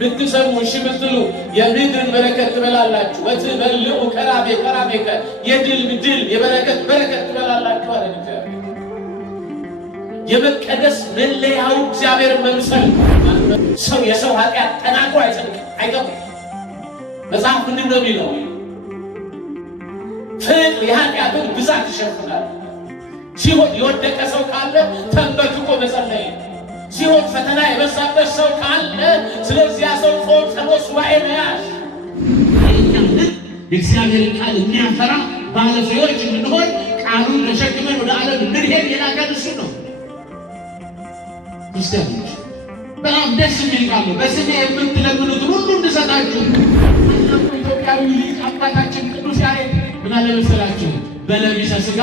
ብትሰሙ እሺ ብትሉ የምድርን በረከት ትበላላችሁ። ወትበልዑ ከራሜ ከራሜከ የድል ድል የበረከት በረከት ትበላላችሁ አለ እግዚአብሔር። የመቀደስ መለያው እግዚአብሔርን መምሰል። ሰው የሰው ኃጢአት ተናግሮ አይጸድቅም፣ አይገባም። መጽሐፍ ምንድን ነው የሚለው? ፍቅር የኃጢአትን ብዛት ይሸፍናል። ሲሆን የወደቀ ሰው ካለ ተንበርክኮ መጸለይ፣ ሲሆን ፈተና የበዛበት ሰው ካለ ስለዚያ ሰው ጾም፣ ጸሎት፣ ሱባኤ መያዝ። የእግዚአብሔርን ቃል የሚያፈራ ባለፍሬዎች እንድንሆን ቃሉን ተሸክመን ወደ ዓለም እንድንሄድ የላከን እሱ ነው። ክርስቲያኖች በጣም ደስ የሚል ቃል ነው። በስሜ የምትለምኑትን ሁሉ እንድሰጣችሁ። ኢትዮጵያዊ ሊቅ አባታችን ቅዱስ ያሬድ ምን አለ መሰላችሁ? በለቢሰ ሥጋ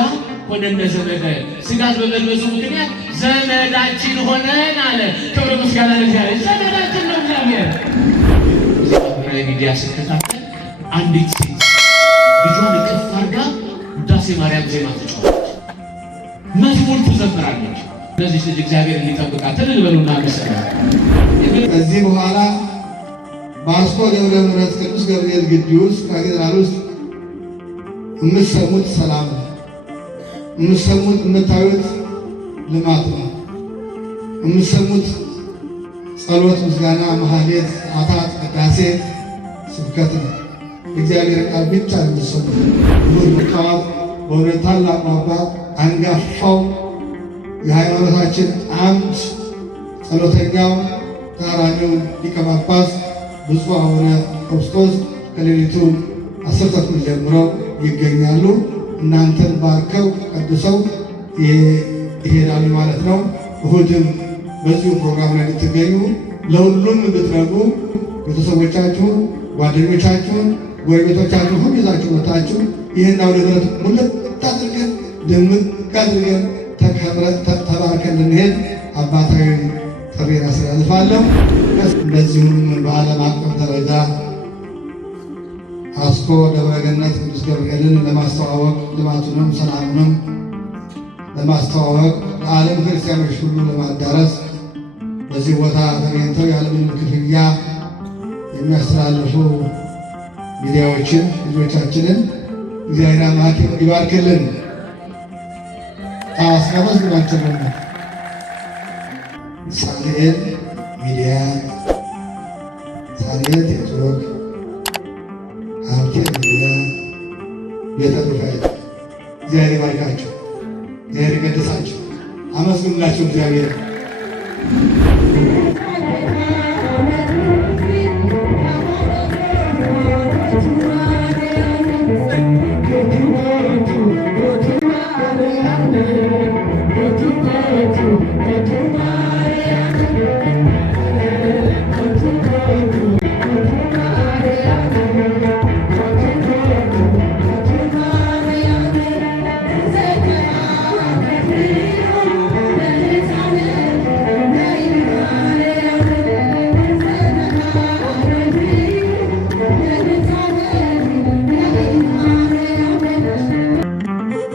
ሆነነ ዘመደ፣ ሥጋን በመልበሱ ምክንያት ዘመዳችን ሆነን አለ። ክብር ምስጋና ለእግዚአብሔር። ዘመዳችን ነው እግዚአብሔር። ማህበራዊ ሚዲያ ስከታተል አንዲት ሴት ልጇን እቅፍ አድርጋ ውዳሴ ማርያም ዜማ ትጫወታለች፣ መዝሙር ትዘምራለች። ለዚህ ልጅ እግዚአብሔር ሊጠብቃት ልበሉና መሰለኝ። ከዚህ በኋላ በአስኮ ደብረ ምሕረት ቅዱስ ገብርኤል ግቢ ውስጥ ካቴድራል ውስጥ የምትሰሙት ሰላም ነው። የምትሰሙት የምታዩት ልማት ነው። የምትሰሙት ጸሎት፣ ምስጋና፣ መሐሌት፣ ሰዓታት፣ ቅዳሴ፣ ስብከት ነው። እግዚአብሔር ቃል ብቻ የምትሰሙት ይሁን መቃወም በእውነት ታላቁ አባት አንጋፋው የሃይማኖታችን አምድ ጸሎተኛው ታራኒው ሊቀ ጳጳስ ብፁዕ አቡነ ቀውስጦስ ከሌሊቱ 10 ተኩል ጀምረው ይገኛሉ። እናንተን ባርከው ቀድሰው ይሄዳሉ ማለት ነው። እሁድም በዚሁ ፕሮግራም ላይ እንድትገኙ ለሁሉም እንድትነጉ ቤተሰቦቻችሁን፣ ጓደኞቻችሁን፣ ጎረቤቶቻችሁን ሁሉ ይዛችሁ መታችሁ ይህን አውደ ምሕረት ሙልት አድርገን ድምቅ አድርገን ተባርከን እንድንሄድ አባታዊ ጥሪን አስተላልፋለሁ። እንደዚሁም በዓለም አቀፍ ደረጃ አስኮ ደብረ ገነት ቅዱስ ገብርኤልን ለማስተዋወቅ ልማቱንም ሰላሙንም ለማስተዋወቅ ለዓለም ክርስቲያኖች ሁሉ ለማዳረስ በዚህ ቦታ ተገኝተው ያለምንም ክፍያ የሚያስተላልፉ ሚዲያዎችን ልጆቻችንን እግዚአብሔር አምላክ ይባርክልን። አስቀመጥናቸው ሳሙኤል ሚዲያ፣ ሳሙኤል ቲክቶክ፣ ሀብቴ ሚዲያ፣ ቤተ ሩፋኤል እግዚአብሔር ይባርካቸው፣ እግዚአብሔር ይቀድሳቸው። አመስግኑላቸው እግዚአብሔር።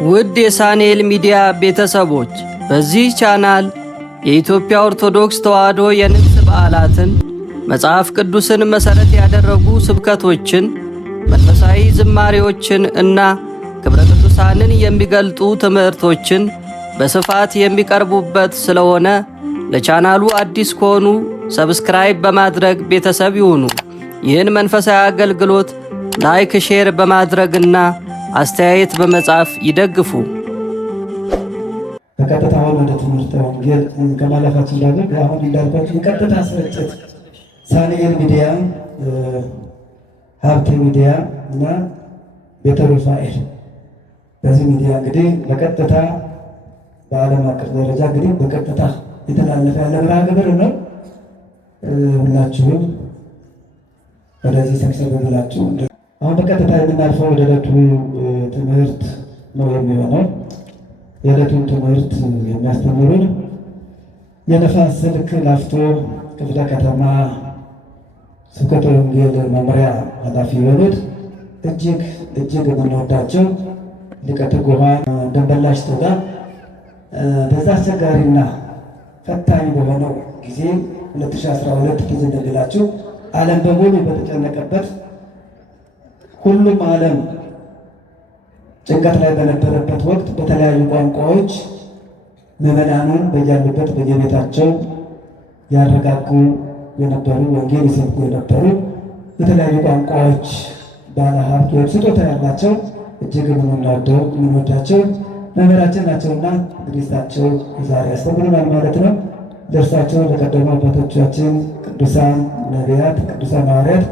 ውድ የሳሙኤል ሚዲያ ቤተሰቦች በዚህ ቻናል የኢትዮጵያ ኦርቶዶክስ ተዋሕዶ የንግስ በዓላትን፣ መጽሐፍ ቅዱስን መሠረት ያደረጉ ስብከቶችን፣ መንፈሳዊ ዝማሬዎችን እና ክብረ ቅዱሳንን የሚገልጡ ትምህርቶችን በስፋት የሚቀርቡበት ስለሆነ ለቻናሉ አዲስ ከሆኑ ሰብስክራይብ በማድረግ ቤተሰብ ይሁኑ። ይህን መንፈሳዊ አገልግሎት ላይክ፣ ሼር በማድረግና አስተያየት በመጻፍ ይደግፉ። በቀጥታ ወደ ትምህርተ ወንጌል ከማለፋችን በፊት አሁን እንዳልኳችሁ የቀጥታ ስርጭት ሳሙኤል ሚዲያ፣ ሀብቴ ሚዲያ እና ቤተ ሩፋኤል በዚህ ሚዲያ እንግዲህ በቀጥታ በዓለም አቀፍ ደረጃ እንግዲህ በቀጥታ የተላለፈ ያለ መርሃ ግብር ነው። ሁላችሁም ወደዚህ ሰብሰብ ብላችሁ አሁን በቀጥታ የምናልፈው ወደ ዕለቱ ትምህርት ነው የሚሆነው። የዕለቱን ትምህርት የሚያስተምሩን የነፋስ ስልክ ላፍቶ ክፍለ ከተማ ስብከተ ወንጌል መምሪያ ኃላፊ የሆኑት እጅግ የምንወዳቸው ሊቀ ትጉሃን ደንበላሽ ቶጋ በዛ አስቸጋሪና ፈታኝ በሆነው ጊዜ 2012 ጊዜ እንደሌላችሁ ዓለም በሙሉ በተጨነቀበት ሁሉም ዓለም ጭንቀት ላይ በነበረበት ወቅት በተለያዩ ቋንቋዎች ምዕመናኑን በያሉበት በየቤታቸው ያረጋጉ የነበሩ ወንጌል ይሰብኩ የነበሩ የተለያዩ ቋንቋዎች ባለ ሀብቶች ስጦታ ያላቸው እጅግ የምንወዳቸው መምህራችን ናቸውና እንግዲህ እሳቸው ዛሬ ያስተምሩናል ማለት ነው። ደርሳቸው ለቀደሙ አባቶቻችን ቅዱሳን ነቢያት፣ ቅዱሳን ሐዋርያት፣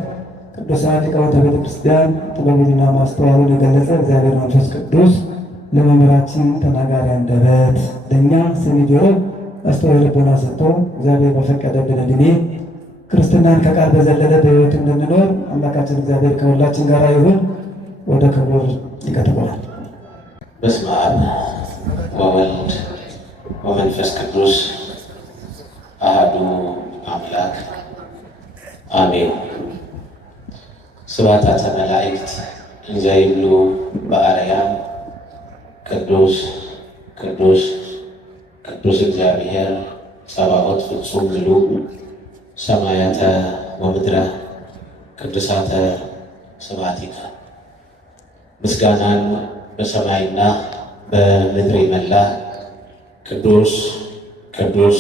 ቅዱሳን ሊቃውንተ ቤተ ክርስቲያን ጥበቡንና ማስተዋሉን የገለጸ እግዚአብሔር መንፈስ ቅዱስ ለመምህራችን ተናጋሪ አንደበት ለእኛ ሰሚ ጆሮ አስተዋይ ልቦና ሰጥቶ እግዚአብሔር በፈቀደልን ዕድሜ ክርስትናን ከቃል በዘለለ በሕይወት እንድንኖር አምላካችን እግዚአብሔር ከሁላችን ጋር ይሁን። ወደ ክቡር ይቀጥላል። በስመ አብ ወወልድ ወመንፈስ ቅዱስ አሐዱ አምላክ አሜን። ስብሐተ መላእክት እንዘ ይብሉ በአርያም ቅዱስ ቅዱስ ቅዱስ እግዚአብሔር ጸባኦት ፍጹም ምሉእ ሰማያተ ወምድረ ቅዱሳተ ስብሐቲከ። ምስጋናን በሰማይና በምድር የመላ ቅዱስ ቅዱስ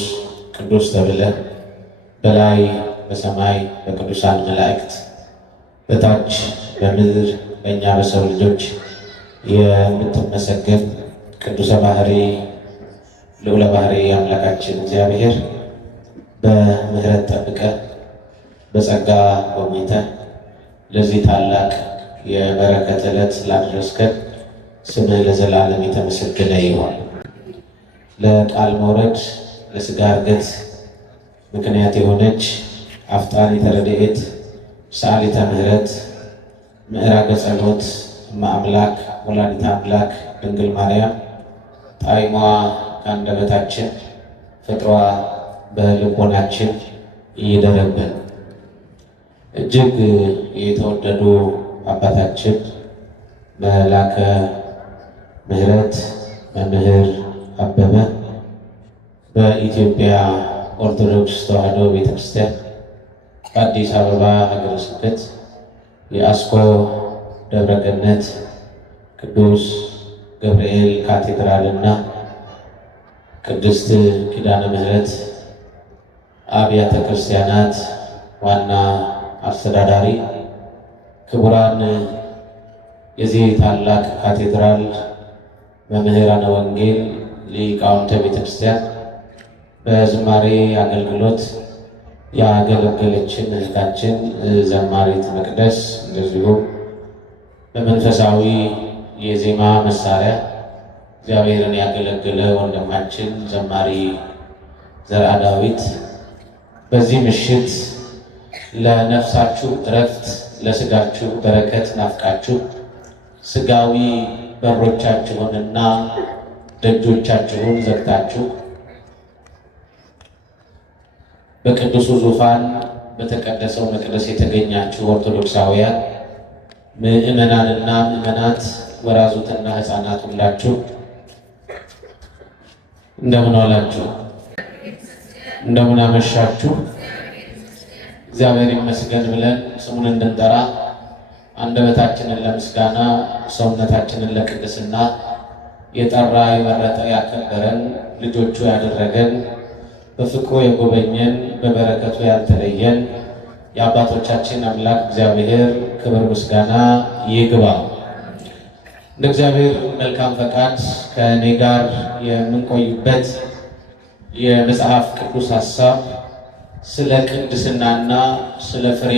ቅዱስ ተብለህ በላይ በሰማይ በቅዱሳን መላእክት በታች በምድር በእኛ በሰው ልጆች የምትመሰገን ቅዱሰ ባህሪ ልዑለ ባህሪ አምላካችን እግዚአብሔር በምህረት ጠብቀህ በጸጋ ጎብኝተህ ለዚህ ታላቅ የበረከት ዕለት ስላደረስከን ስምህ ለዘላለም የተመሰገነ ይሁን። ለቃል መውረድ ለሥጋ ዕርገት ምክንያት የሆነች አፍጣኒተ ረድኤት ሰዓሊተ ምሕረት ምዕራገ ጸሎት እመ አምላክ ወላዲተ አምላክ ድንግል ማርያም ጣዕሟ ከአንደበታችን ፍቅሯ በልቦናችን ይደረብን። እጅግ የተወደዱ አባታችን መላከ ምሕረት መምህር አበበ በኢትዮጵያ ኦርቶዶክስ ተዋሕዶ ቤተክርስቲያን በአዲስ አበባ ሀገረ ስብከት የአስኮ ደብረ ገነት ቅዱስ ገብርኤል ካቴድራልና ቅድስት ኪዳነ ምሕረት አብያተ ክርስቲያናት ዋና አስተዳዳሪ፣ ክቡራን የዚህ ታላቅ ካቴድራል መምህራነ ወንጌል ሊቃውንተ ቤተክርስቲያን፣ በዝማሬ አገልግሎት ያገለገለችን እህታችን ዘማሪት መቅደስ፣ እንደዚሁም በመንፈሳዊ የዜማ መሳሪያ እግዚአብሔርን ያገለገለ ወንድማችን ዘማሪ ዘርአ ዳዊት፣ በዚህ ምሽት ለነፍሳችሁ እረፍት ለስጋችሁ በረከት ናፍቃችሁ ስጋዊ በሮቻችሁንና ደጆቻችሁን ዘግታችሁ በቅዱሱ ዙፋን በተቀደሰው መቅደስ የተገኛችሁ ኦርቶዶክሳውያን ምእመናንና ምእመናት ወራዙትና ሕፃናት ሁላችሁ እንደምን ዋላችሁ? እንደምን አመሻችሁ? እግዚአብሔር ይመስገን ብለን ስሙን እንድንጠራ አንደበታችንን ለምስጋና ሰውነታችንን ለቅድስና የጠራ የመረጠ ያከበረን ልጆቹ ያደረገን በፍቅሩ የጎበኘን በበረከቱ ያልተለየን የአባቶቻችን አምላክ እግዚአብሔር ክብር ምስጋና ይግባው። እንደ እግዚአብሔር መልካም ፈቃድ ከእኔ ጋር የምንቆይበት የመጽሐፍ ቅዱስ ሐሳብ ስለ ቅድስናና ስለ ፍሬ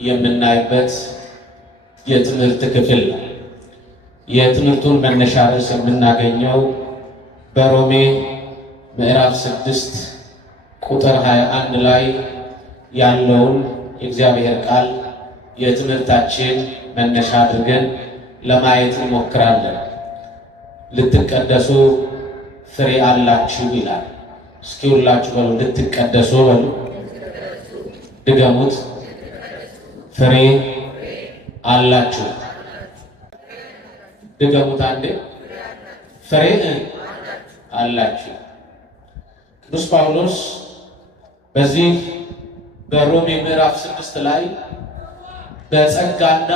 የምናይበት የትምህርት ክፍል ነው። የትምህርቱን መነሻ ርዕስ የምናገኘው በሮሜ ምዕራፍ 6 ቁጥር 21 ላይ ያለውን የእግዚአብሔር ቃል የትምህርታችን መነሻ አድርገን ለማየት እንሞክራለን። ልትቀደሱ ፍሬ አላችሁ ይላል። እስኪ ሁላችሁ በሉ፣ ልትቀደሱ በሉ፣ ድገሙት። ፍሬ አላችሁ። ድገሙት አንዴ። ፍሬ አላችሁ። ቅዱስ ጳውሎስ በዚህ በሮሜ ምዕራፍ 6 ላይ በጸጋና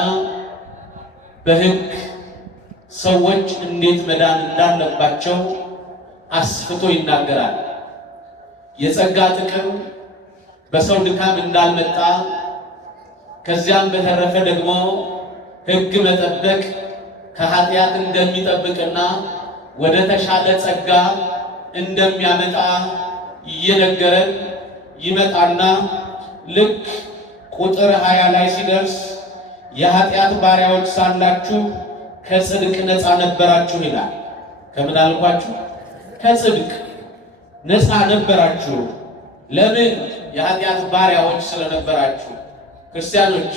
በሕግ ሰዎች እንዴት መዳን እንዳለባቸው አስፍቶ ይናገራል። የጸጋ ጥቅም በሰው ድካም እንዳልመጣ ከዚያም በተረፈ ደግሞ ሕግ መጠበቅ ከኃጢአት እንደሚጠብቅና ወደ ተሻለ ጸጋ እንደሚያመጣ እየነገረን ይመጣና ልክ ቁጥር 20 ላይ ሲደርስ የኃጢአት ባሪያዎች ሳላችሁ ከጽድቅ ነፃ ነበራችሁ ይላል። ከምን አልኳችሁ? ከጽድቅ ነፃ ነበራችሁ። ለምን? የኃጢአት ባሪያዎች ስለነበራችሁ። ክርስቲያኖች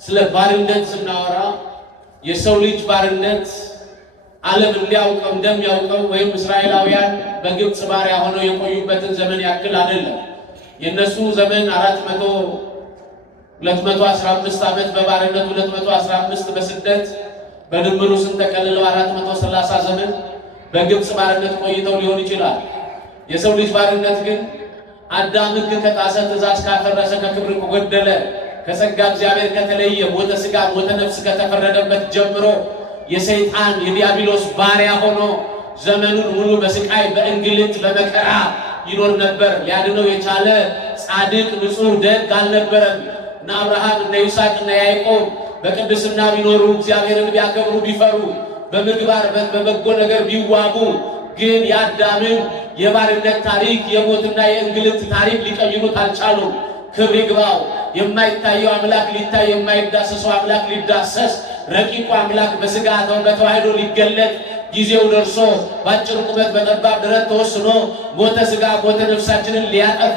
ስለ ባርነት ስናወራ የሰው ልጅ ባርነት ዓለም እንዲያውቀው እንደሚያውቀው ወይም እስራኤላውያን በግብፅ ባሪያ ሆነው የቆዩበትን ዘመን ያክል አይደለም። የነሱ ዘመን 215 ዓመት በባርነት 215 በስደት በድምሩ ስንተቀልለው 430 ዘመን በግብፅ ባርነት ቆይተው ሊሆን ይችላል። የሰው ልጅ ባርነት ግን አዳም ሕግ ከጣሰ፣ ትእዛዝ ካፈረሰ፣ ከክብር ከጎደለ፣ ከጸጋ እግዚአብሔር ከተለየ፣ ሞተ ሥጋ ሞተ ነፍስ ከተፈረደበት ጀምሮ የሰይጣን የዲያብሎስ ባሪያ ሆኖ ዘመኑን ሙሉ በስቃይ በእንግልት በመከራ ይኖር ነበር። ሊያድነው የቻለ ጻድቅ ንጹሕ ደግ አልነበረም። እነ አብርሃም እነ ይስሐቅ እነ ያዕቆብ በቅድስና ቢኖሩ እግዚአብሔርን ቢያከብሩ ቢፈሩ በምግባር በበጎ ነገር ቢዋቡ ግን የአዳምን የባርነት ታሪክ የሞትና የእንግልት ታሪክ ሊቀይሩት አልቻሉም። ክብር ይግባው። የማይታየው አምላክ ሊታይ፣ የማይዳሰሰው አምላክ ሊዳሰስ፣ ረቂቁ አምላክ በሥጋ በተዋሕዶ ሊገለጥ ጊዜው ደርሶ በአጭር ቁመት በጠባብ ደረት ተወስኖ ሞተ ሥጋ ሞተ ነፍሳችንን ሊያጠፋ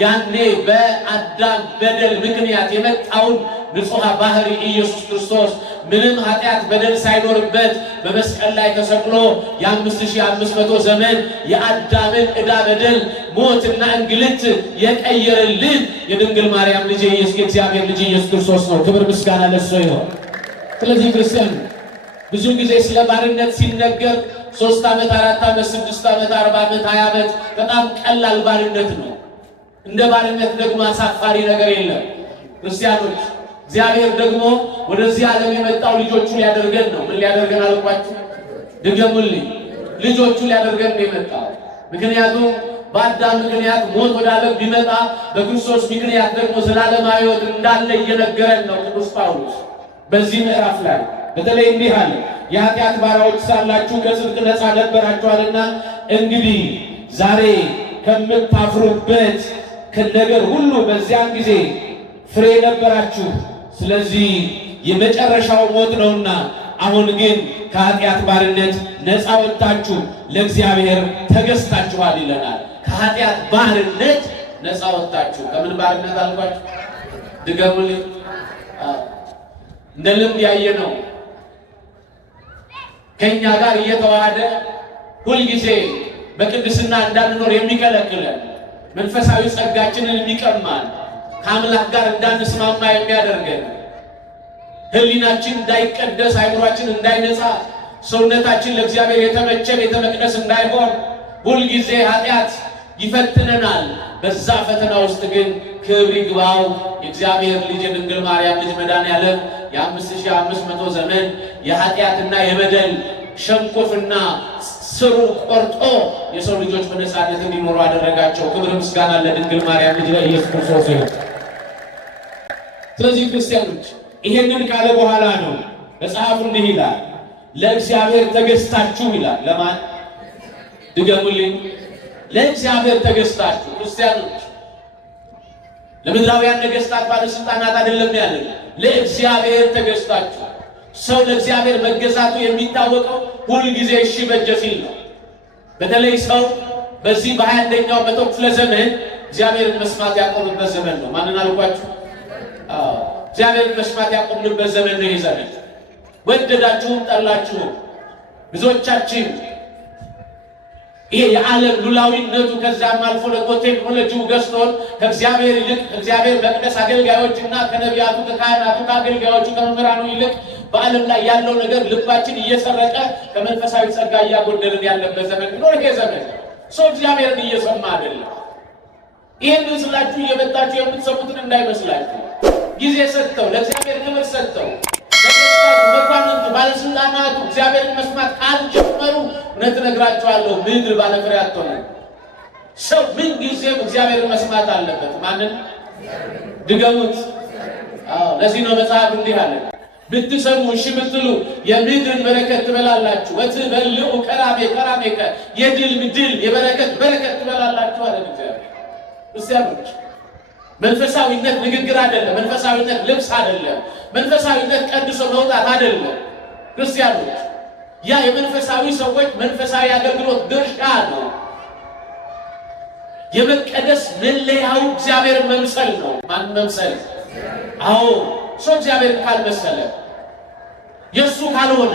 ያኔ በአዳም በደል ምክንያት የመጣውን ንጹሕ ባህሪ ኢየሱስ ክርስቶስ ምንም ኃጢአት በደል ሳይኖርበት በመስቀል ላይ ተሰቅሎ የ5500 ዘመን የአዳምን ዕዳ በደል ሞትና እንግልት የቀየረልን የድንግል ማርያም ልጅ የእግዚአብሔር ልጅ ኢየሱስ ክርስቶስ ነው። ክብር ምስጋና ለእሱ ይሁን። ስለዚህ ክርስቲያን ብዙ ጊዜ ስለ ባርነት ሲነገር 3 ዓመት 4 ዓመት 6 ዓመት 40 ዓመት 20 ዓመት በጣም ቀላል ባርነት ነው። እንደ ባርነት ደግሞ አሳፋሪ ነገር የለም። ክርስቲያኖች እግዚአብሔር ደግሞ ወደዚህ ዓለም የመጣው ልጆቹ ሊያደርገን ነው። ምን ሊያደርገን አልኳችሁ? ድገሙልኝ። ልጆቹ ሊያደርገን ነው የመጣው። ምክንያቱም በአዳም ምክንያት ሞት ወደ ዓለም ቢመጣ በክርስቶስ ምክንያት ደግሞ ዘላለማዊ ሕይወት እንዳለ እየነገረን ነው ቅዱስ ጳውሎስ በዚህ ምዕራፍ ላይ በተለይ እንዲህ አለ፣ የኃጢአት ባሪያዎች ሳላችሁ ከጽድቅ ነፃ ነበራችኋልና እንግዲህ ዛሬ ከምታፍሩበት ከነገር ሁሉ በዚያን ጊዜ ፍሬ ነበራችሁ። ስለዚህ የመጨረሻው ሞት ነውና አሁን ግን ከኃጢአት ባርነት ነፃ ወጥታችሁ ለእግዚአብሔር ተገዝታችኋል ይለናል። ከኃጢአት ባርነት ነፃ ወጥታችሁ። ከምን ባርነት አልኳችሁ? ድገሙልኝ። እንደ ልምድ ያየ ነው። ከኛ ጋር እየተዋሃደ ሁልጊዜ በቅድስና እንዳንኖር የሚከለክለን መንፈሳዊ ጸጋችንን የሚቀማን ከአምላክ ጋር እንዳንስማማ የሚያደርገን ሕሊናችን እንዳይቀደስ አይምሯችን እንዳይነጻ ሰውነታችን ለእግዚአብሔር የተመቸ ቤተ መቅደስ እንዳይሆን ሁልጊዜ ኃጢአት ይፈትነናል። በዛ ፈተና ውስጥ ግን ክብር ይግባው የእግዚአብሔር ልጅ የድንግል ማርያም ልጅ መድኃኔዓለም የ5500 ዘመን የኃጢአትና የበደል ሸንኮፍና ስሩ ቆርጦ የሰው ልጆች በነፃነት እንዲኖሩ አደረጋቸው። ክብር ምስጋና ለድንግል ማርያም ልጅ ለኢየሱስ ክርስቶስ ይሁን። ስለዚህ ክርስቲያኖች ይሄንን ካለ በኋላ ነው መጽሐፉ እንዲህ ይላል፣ ለእግዚአብሔር ተገዝታችሁ ይላል። ለማን? ድገሙልኝ። ለእግዚአብሔር ተገዝታችሁ። ክርስቲያኖች ለምድራውያን ነገሥታት ባለስልጣናት አይደለም ያለ፣ ለእግዚአብሔር ተገዝታችሁ። ሰው ለእግዚአብሔር መገዛቱ የሚታወቀው ሁልጊዜ እሺ በጀ ሲል ነው። በተለይ ሰው በዚህ በ21ኛው መቶ ክፍለ ዘመን እግዚአብሔርን መስማት ያቆምበት ዘመን ነው። ማንን አልኳችሁ? እግዚአብሔርን መስማት ያቆምንበት ዘመን ነው። ይህ ዘመን ወደዳችሁም ጠላችሁም ብዙዎቻችን ይሄ የዓለም ሉላዊነቱ ከዛም አልፎ ደግሞ ቴክኖሎጂው ገዝቶን ከእግዚአብሔር ይልቅ እግዚአብሔር መቅደስ አገልጋዮችና ከነቢያቱ ከካህናቱ ከአገልጋዮቹ ከመምህራኑ ይልቅ በዓለም ላይ ያለው ነገር ልባችን እየሰረቀ ከመንፈሳዊ ጸጋ እያጎደልን ያለበት ዘመን ቢኖር ይሄ ዘመን ሰው እግዚአብሔርን እየሰማ አይደለም። ይህንን ስላችሁ እየመጣችሁ የምትሰሙትን እንዳይመስላችሁ። ጊዜ ሰጥተው ለእግዚአብሔር ክብር ሰጥተው መኳንንቱ፣ ባለስልጣናቱ እግዚአብሔርን መስማት ካልጀመሩ እውነት እነግራችኋለሁ ምድር ባለፍሬ አትሆንም። ሰው ምን ጊዜም እግዚአብሔርን መስማት አለበት። ማንን? ድገሙት። ለዚህ ነው መጽሐፍ እንዲህ አለ፣ ብትሰሙ እሺ ብትሉ የምድርን በረከት ትበላላችሁ። ወትበልዑ ከራሜከ የድል የበረከት በረከት ትበላላችሁ አለ እግዚአብሔር። ክርስቲያኖች መንፈሳዊነት ንግግር አይደለም። መንፈሳዊነት ልብስ አይደለም። መንፈሳዊነት ቀድሶ መውጣት አይደለም። ክርስቲያኖች ያ የመንፈሳዊ ሰዎች መንፈሳዊ አገልግሎት ድርሻ ነው። የመቀደስ መለያው እግዚአብሔርን መምሰል ነው። ማን መምሰል? አዎ ሰው እግዚአብሔርን ካልመሰለ የእሱ ካልሆነ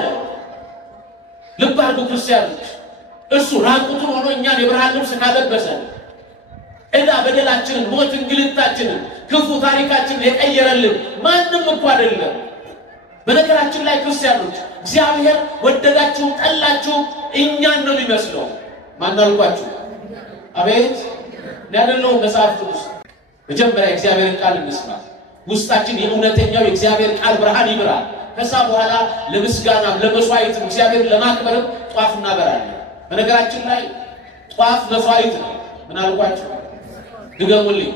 ልብ አድርጉ ክርስቲያኖች፣ እሱ ራቁቱን ሆኖ እኛን የብርሃን ልብስ ካለበሰን ዕዳ በደላችንን፣ ሞት እንግልታችንን፣ ክፉ ታሪካችንን የቀየረልን ማንም እኮ አይደለም። በነገራችን ላይ ክርስቲያኖች እግዚአብሔር ወደዳችሁ ጠላችሁ እኛን ነው የሚመስለው። ማን አልኳችሁ? አቤት ያደለው መጽሐፍ ቅዱስ። መጀመሪያ እግዚአብሔርን ቃል እንስማ። ውስጣችን የእውነተኛው የእግዚአብሔር ቃል ብርሃን ይብራል። ከዛ በኋላ ለምስጋና ለመስዋዕት እግዚአብሔርን ለማክበርም ጧፍ እናበራለን። በነገራችን ላይ ጧፍ መስዋዕት ነው። ምን አልኳችሁ? ድገሙልኝ።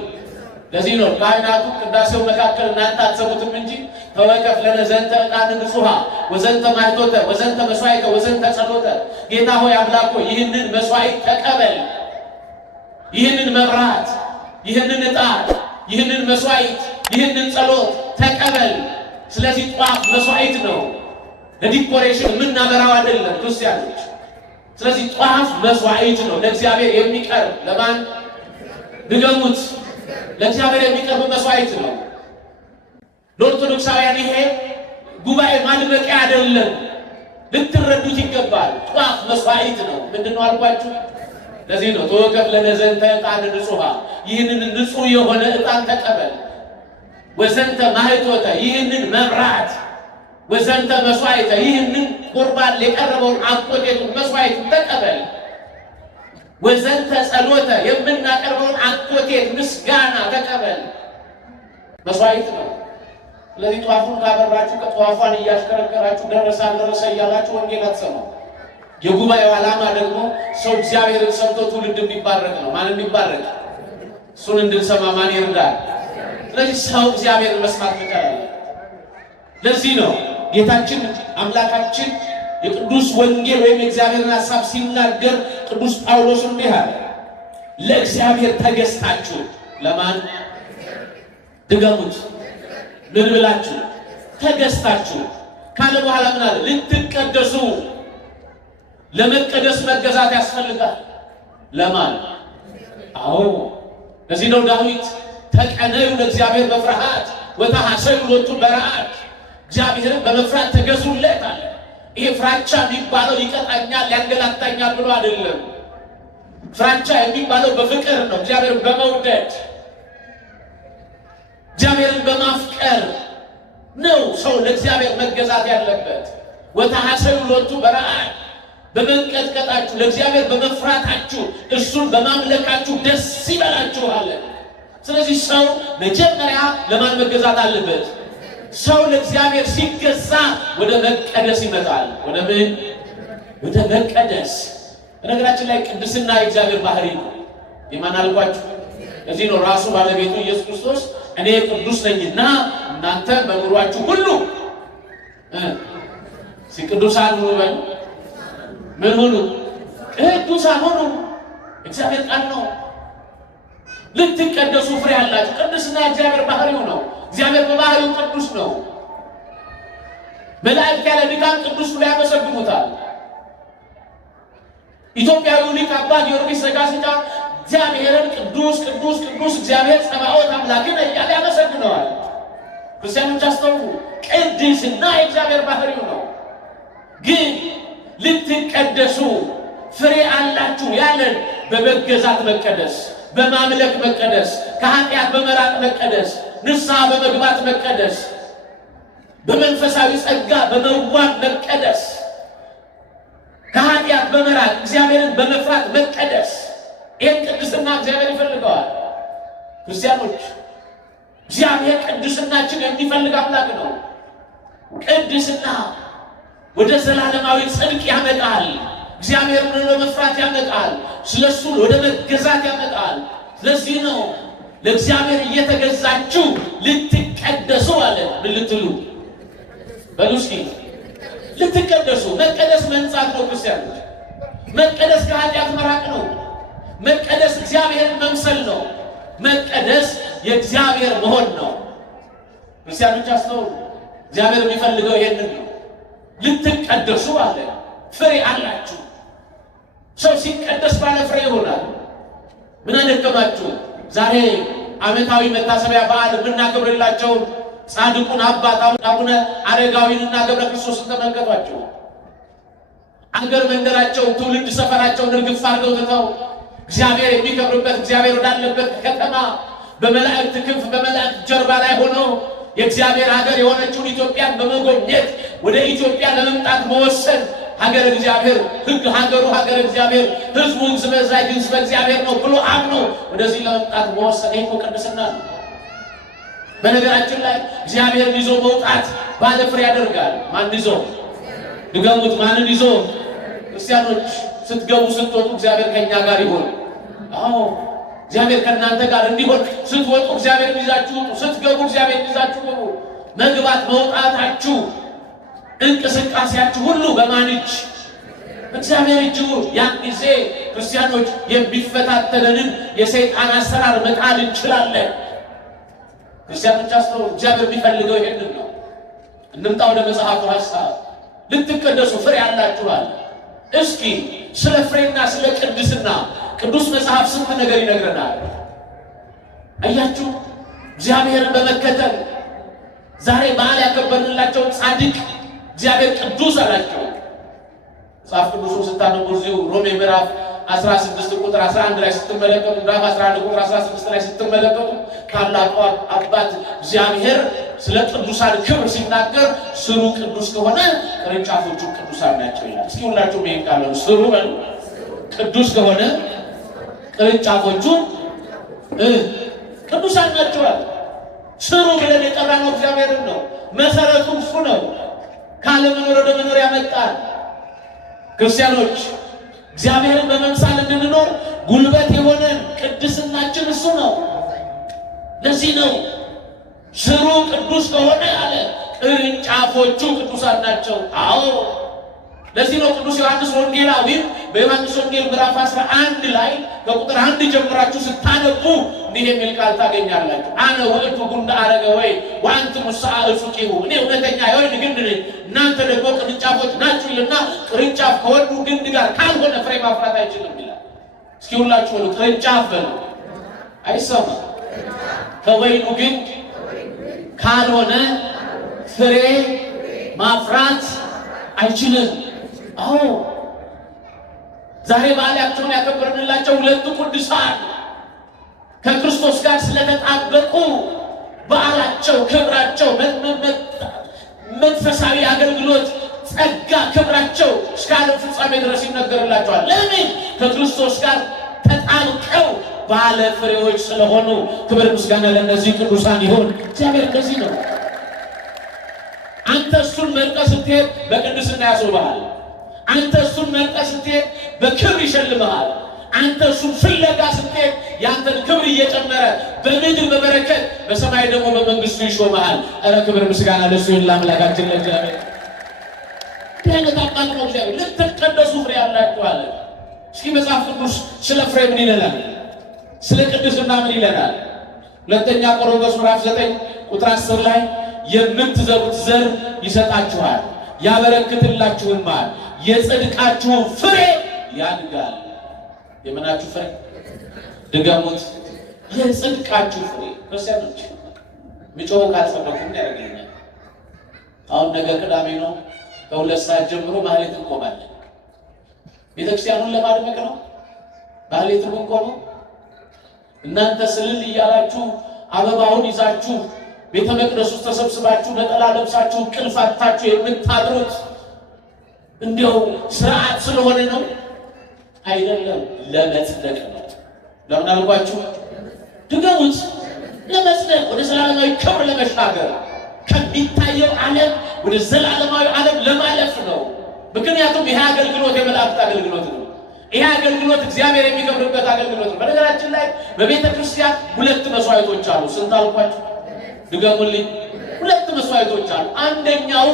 ለዚህ ነው ካህናቱ ቅዳሴው መካከል እናንተ አትሰሙትም እንጂ ተወከፍ ለነ ዘንተ ዕጣን ንጹሐ ወዘንተ ማኅቶተ ወዘንተ መስዋዕተ ወዘንተ ጸሎተ፣ ጌታ ሆይ አምላክ ሆይ ይህንን መስዋዕት ተቀበል፣ ይህንን መብራት፣ ይህንን ዕጣን፣ ይህንን መስዋዕት፣ ይህንን ጸሎት ተቀበል። ስለዚህ ጧፍ መስዋዕት ነው፣ ለዲኮሬሽን የምናበራው አይደለም ክርስቲያኖች። ስለዚህ ጧፍ መስዋዕት ነው፣ ለእግዚአብሔር የሚቀርብ ለማን? ድገሙት። ለእግዚአብሔር የሚቀርብ መስዋዕት ነው። ለኦርቶዶክሳውያን ይሄ ጉባኤ ማድመቂያ አይደለም፣ ልትረዱት ይገባል። ጧፍ መስዋዕት ነው። ምንድን ነው አልኳችሁ? ለዚህ ነው ተወከፍ ለነ ዘንተ ዕጣን ንጹሐ፣ ይህንን ንጹሕ የሆነ ዕጣን ተቀበል። ወዘንተ ማኅቶተ፣ ይህንን መብራት። ወዘንተ መስዋዕተ፣ ይህንን ቁርባን የቀረበውን አቆቴቱን መስዋዕት ተቀበል። ወዘንተ ጸሎተ፣ የምናቀርበውን አቆቴት ምስጋና ተቀበል። መስዋዕት ነው። ስለዚህ ጧፉን ካበራችሁ ከጧፏን እያሽከረከራችሁ ደረሰ አልደረሰ እያላችሁ ወንጌል አትሰሙ። የጉባኤው ዓላማ ደግሞ ሰው እግዚአብሔርን ሰምቶ ትውልድ እንዲባረክ ነው። ማን እንዲባረክ? እሱን እንድንሰማ ማን ይርዳል? ስለዚህ ሰው እግዚአብሔርን መስማት ይችላል። ለዚህ ነው ጌታችን አምላካችን የቅዱስ ወንጌል ወይም የእግዚአብሔርን ሐሳብ ሲናገር ቅዱስ ጳውሎስ እንዲህ አለ፣ ለእግዚአብሔር ተገዝታችሁ። ለማን? ድገሙት። ምን ብላችሁ? ተገዝታችሁ ካለ በኋላ ምን አለ? ልትቀደሱ። ለመቀደስ መገዛት ያስፈልጋል። ለማን? አዎ ለዚህ ነው ዳዊት ተቀነዩ ለእግዚአብሔር በፍርሃት ወተሐሰዩ ሎቱ በረዓድ፣ እግዚአብሔርን በመፍራት ተገዙለት አለ። ይሄ ፍራቻ የሚባለው ይቀጣኛል ያንገላታኛል ብሎ አይደለም። ፍራቻ የሚባለው በፍቅር ነው። እግዚአብሔርን በመውደድ እግዚአብሔርን በማፍቀር ነው ሰው ለእግዚአብሔር መገዛት ያለበት። ወተሐሰዩ ሎቱ በረዓድ፣ በመንቀጥቀጣችሁ ለእግዚአብሔር በመፍራታችሁ እሱን በማምለካችሁ ደስ ይበላችሁ አለ። ስለዚህ ሰው መጀመሪያ ለማን መገዛት አለበት? ሰው ለእግዚአብሔር ሲገዛ ወደ መቀደስ ይመጣል። ወደ ምን? ወደ መቀደስ። በነገራችን ላይ ቅድስና የእግዚአብሔር ባህሪ ነው። የማን አልኳችሁ? እዚህ ነው ራሱ ባለቤቱ ኢየሱስ ክርስቶስ እኔ ቅዱስ ነኝና እናንተ በኑሯችሁ ሁሉ ቅዱሳን ሁኑ በሉ። ምን ሁኑ? ቅዱሳን ሁኑ። እግዚአብሔር ቃል ነው። ልትቀደሱ ፍሬ አላችሁ። ቅድስና የእግዚአብሔር ባህሪው ነው። እግዚአብሔር በባህሪው ቅዱስ ነው። መላእክት ያለ ድካም ቅዱስ ብለው ያመሰግኑታል። ኢትዮጵያዊው ሊቅ አባ ጊዮርጊስ ዘጋስጫ እግዚአብሔርን ቅዱስ ቅዱስ ቅዱስ እግዚአብሔር ጸባኦት አምላክን እያለ ያመሰግነዋል። ክርስቲያኖች አስተውሉ፣ ቅድስና የእግዚአብሔር ባህሪው ነው። ግን ልትቀደሱ ፍሬ አላችሁ ያለን በመገዛት መቀደስ፣ በማምለክ መቀደስ፣ ከኃጢአት በመራቅ መቀደስ፣ ንስሐ በመግባት መቀደስ፣ በመንፈሳዊ ጸጋ በመዋብ መቀደስ፣ ከኃጢአት በመራቅ እግዚአብሔርን በመፍራት መቀደስ። ይህን ቅድስና እግዚአብሔር ይፈልገዋል። ክርስቲያኖች እግዚአብሔር ቅድስናችን የሚፈልግ አምላክ ነው። ቅድስና ወደ ዘላለማዊ ጽድቅ ያመጣል። እግዚአብሔርን ወደ መፍራት ያመጣል። ስለሱ ወደ መገዛት ያመጣል። ስለዚህ ነው ለእግዚአብሔር እየተገዛችሁ ልትቀደሱ አለ። ምን ልትሉ በሉ እስኪ? ልትቀደሱ። መቀደስ መንጻት ነው ክርስቲያኖች። መቀደስ ከኃጢአት መራቅ ነው። መቀደስ እግዚአብሔርን መምሰል ነው። መቀደስ የእግዚአብሔር መሆን ነው። ክርስቲያኖች አስተውሉ። እግዚአብሔር የሚፈልገው ይሄንን ነው። ልትቀደሱ አለ። ፍሬ አላችሁ። ሰው ሲቀደስ ባለ ፍሬ ይሆናል። ምን አደከማችሁ? ዛሬ ዓመታዊ መታሰቢያ በዓል የምናከብርላቸው ጻድቁን አባት አቡነ አረጋዊንና ገብረ ክርስቶስን ተመልከቷቸው። አገር መንደራቸው፣ ትውልድ ሰፈራቸውን እርግፍ አድርገው ትተው እግዚአብሔር የሚከብርበት እግዚአብሔር ወዳለበት ከተማ በመላእክት ክንፍ በመላእክት ጀርባ ላይ ሆነው የእግዚአብሔር ሀገር የሆነችውን ኢትዮጵያን በመጎብኘት ወደ ኢትዮጵያ ለመምጣት መወሰን ሀገር እግዚአብሔር ሕግ ሀገሩ ሀገር እግዚአብሔር ሕዝቡ ሕዝበ እግዚአብሔር ነው ብሎ አምኖ ወደዚህ ለመምጣት መወሰን ይሄ ቅድስና ነው። በነገራችን ላይ እግዚአብሔርን ይዞ መውጣት ባለ ፍሬ ያደርጋል። ማን ይዞ? ድገሙት። ማንን ይዞ? ክርስቲያኖች ስትገቡ ስትወጡ እግዚአብሔር ከኛ ጋር ይሆን። አዎ እግዚአብሔር ከእናንተ ጋር እንዲሆን ስትወጡ እግዚአብሔር ይዛችሁ ውጡ፣ ስትገቡ እግዚአብሔር ይዛችሁ ግቡ። መግባት መውጣታችሁ እንቅስቃሴያችሁ ሁሉ በማን እጅ? እግዚአብሔር እጅ። ያን ጊዜ ክርስቲያኖች የሚፈታተነንን የሰይጣን አሰራር መጣል እንችላለን። ክርስቲያኖች አስተውሉ። እግዚአብሔር የሚፈልገው ይሄንን ነው። እንምጣ ወደ መጽሐፉ ሐሳብ። ልትቀደሱ ፍሬ ያላችኋል። እስኪ ስለ ፍሬና ስለ ቅድስና ቅዱስ መጽሐፍ ስንት ነገር ይነግረናል። አያችሁ፣ እግዚአብሔርን በመከተል ዛሬ በዓል ያከበርንላቸው ጻድቅ እግዚአብሔር ቅዱስ አላቸው። መጽሐፍ ቅዱሱን ስታነቡ እዚሁ ሮሜ ምዕራፍ 16 ቁጥር 11 ላይ ስትመለከቱ፣ ምዕራፍ 11 ቁጥር 16 ላይ ስትመለከቱ ታላቁ አባት እግዚአብሔር ስለ ቅዱሳን ክብር ሲናገር ስሩ ቅዱስ ከሆነ ቅርንጫፎቹ ቅዱሳን ናቸው ይላል። እስኪ ሁላችሁም ይሄን ቃል ስሩ በሉ። ቅዱስ ከሆነ ቅርንጫፎቹ ቅዱሳን ናቸው። ስሩ ብለን የጠራነው እግዚአብሔርን ነው። መሰረቱ እሱ ነው። ካለመኖር ወደ መኖር ያመጣል። ክርስቲያኖች እግዚአብሔርን በመምሳል እንድንኖር ጉልበት የሆነን ቅድስናችን እሱ ነው። ለዚህ ነው ስሩ ቅዱስ ከሆነ አለ ቅርንጫፎቹ ቅዱሳን ናቸው። አዎ ለዚህ ነው ቅዱስ ዮሐንስ ወንጌላዊ በዮሐንስ ወንጌል ምዕራፍ 11 ላይ ከቁጥር 1 ጀምራችሁ ስታነቡ እንዲህ የሚል ቃል ታገኛላችሁ። አነ ውእቱ ጉንደ አረገ ወይ ወአንትሙ እጹቂሁ፣ እኔ እውነተኛ የወይን ግንድ ነኝ፣ እናንተ ደግሞ ቅርንጫፎች ናችሁ ይልና ቅርንጫፍ ከወንዱ ግንድ ጋር ካልሆነ ፍሬ ማፍራት አይችልም ይላል። እስኪ ሁላችሁ በሉ ቅርንጫፍ በሉ። አይሰማም። ከወይኑ ግንድ ካልሆነ ፍሬ ማፍራት አይችልም። አዎ ዛሬ በዓላቸውን ያከበርንላቸው ሁለቱ ቅዱሳን ከክርስቶስ ጋር ስለተጣበቁ በዓላቸው፣ ክብራቸው፣ መንፈሳዊ አገልግሎት፣ ጸጋ፣ ክብራቸው እስከ ዓለም ፍጻሜ ድረስ ይነገርላቸዋል። ለምን? ከክርስቶስ ጋር ተጣብቀው ባለ ፍሬዎች ስለሆኑ። ክብር ምስጋና ለእነዚህ ቅዱሳን ይሁን። እግዚአብሔር እንደዚህ ነው። አንተ እሱን መርጠህ ስትሄድ በቅድስና ያስውብሃል። አንተ እሱን መርጠህ ስትሄድ በክብር ይሸልምሃል። አንተ እሱን ፍለጋ ስትሄድ ያንተን ክብር እየጨመረ በምድር በበረከት በሰማይ ደግሞ በመንግስቱ ይሾመሃል። ኧረ ክብር ምስጋና ለእሱ ይሁን ለአምላካችን ለእግዚአብሔር። ደህነት አባት ነው እግዚአብሔር። ልትቀደሱ ፍሬ ያላችሁ አለ። እስኪ መጽሐፍ ቅዱስ ስለ ፍሬ ምን ይለናል? ስለ ቅድስና ምን ይለናል? ሁለተኛ ቆሮንቶስ ምዕራፍ 9 ቁጥር 10 ላይ የምትዘሩት ዘር ይሰጣችኋል፣ ያበረክትላችሁማል፣ የጽድቃችሁን ፍሬ ያድጋል። የምናችሁ ፍሬ? ድገሙት። የጽድቃችሁ ፍሬ። ክርስቲያኖች ምጮህ ካልጸደቁ ምን ያደርገኛል? አሁን ነገ ቅዳሜ ነው። ከ2 ሰዓት ጀምሮ ማህሌት እንቆማለን። ቤተክርስቲያኑን ለማድመቅ ነው ማህሌት እንቆመው። እናንተ ስልል እያላችሁ አበባውን ይዛችሁ ቤተ መቅደስ ውስጥ ተሰብስባችሁ ነጠላ ለብሳችሁ እንቅልፍ አጥታችሁ የምታድሩት እንዲያው ስርዓት ስለሆነ ነው? አይደለም፣ ለመጽደቅ ነው። ለምን አልኳችሁ? ድገሙት። ለመጽደቅ ወደ ዘላለማዊ ክብር ለመሻገር ከሚታየው ዓለም ወደ ዘላለማዊ ዓለም ለማለፍ ነው። ምክንያቱም ይሄ አገልግሎት የመላእክት አገልግሎት ነው። ይሄ አገልግሎት እግዚአብሔር የሚከብርበት አገልግሎት ነው። በነገራችን ላይ በቤተ ክርስቲያን 2 መስዋዕቶች አሉ። ስንት አልኳችሁ? ድገሙልኝ። 2 መስዋዕቶች አሉ። አንደኛው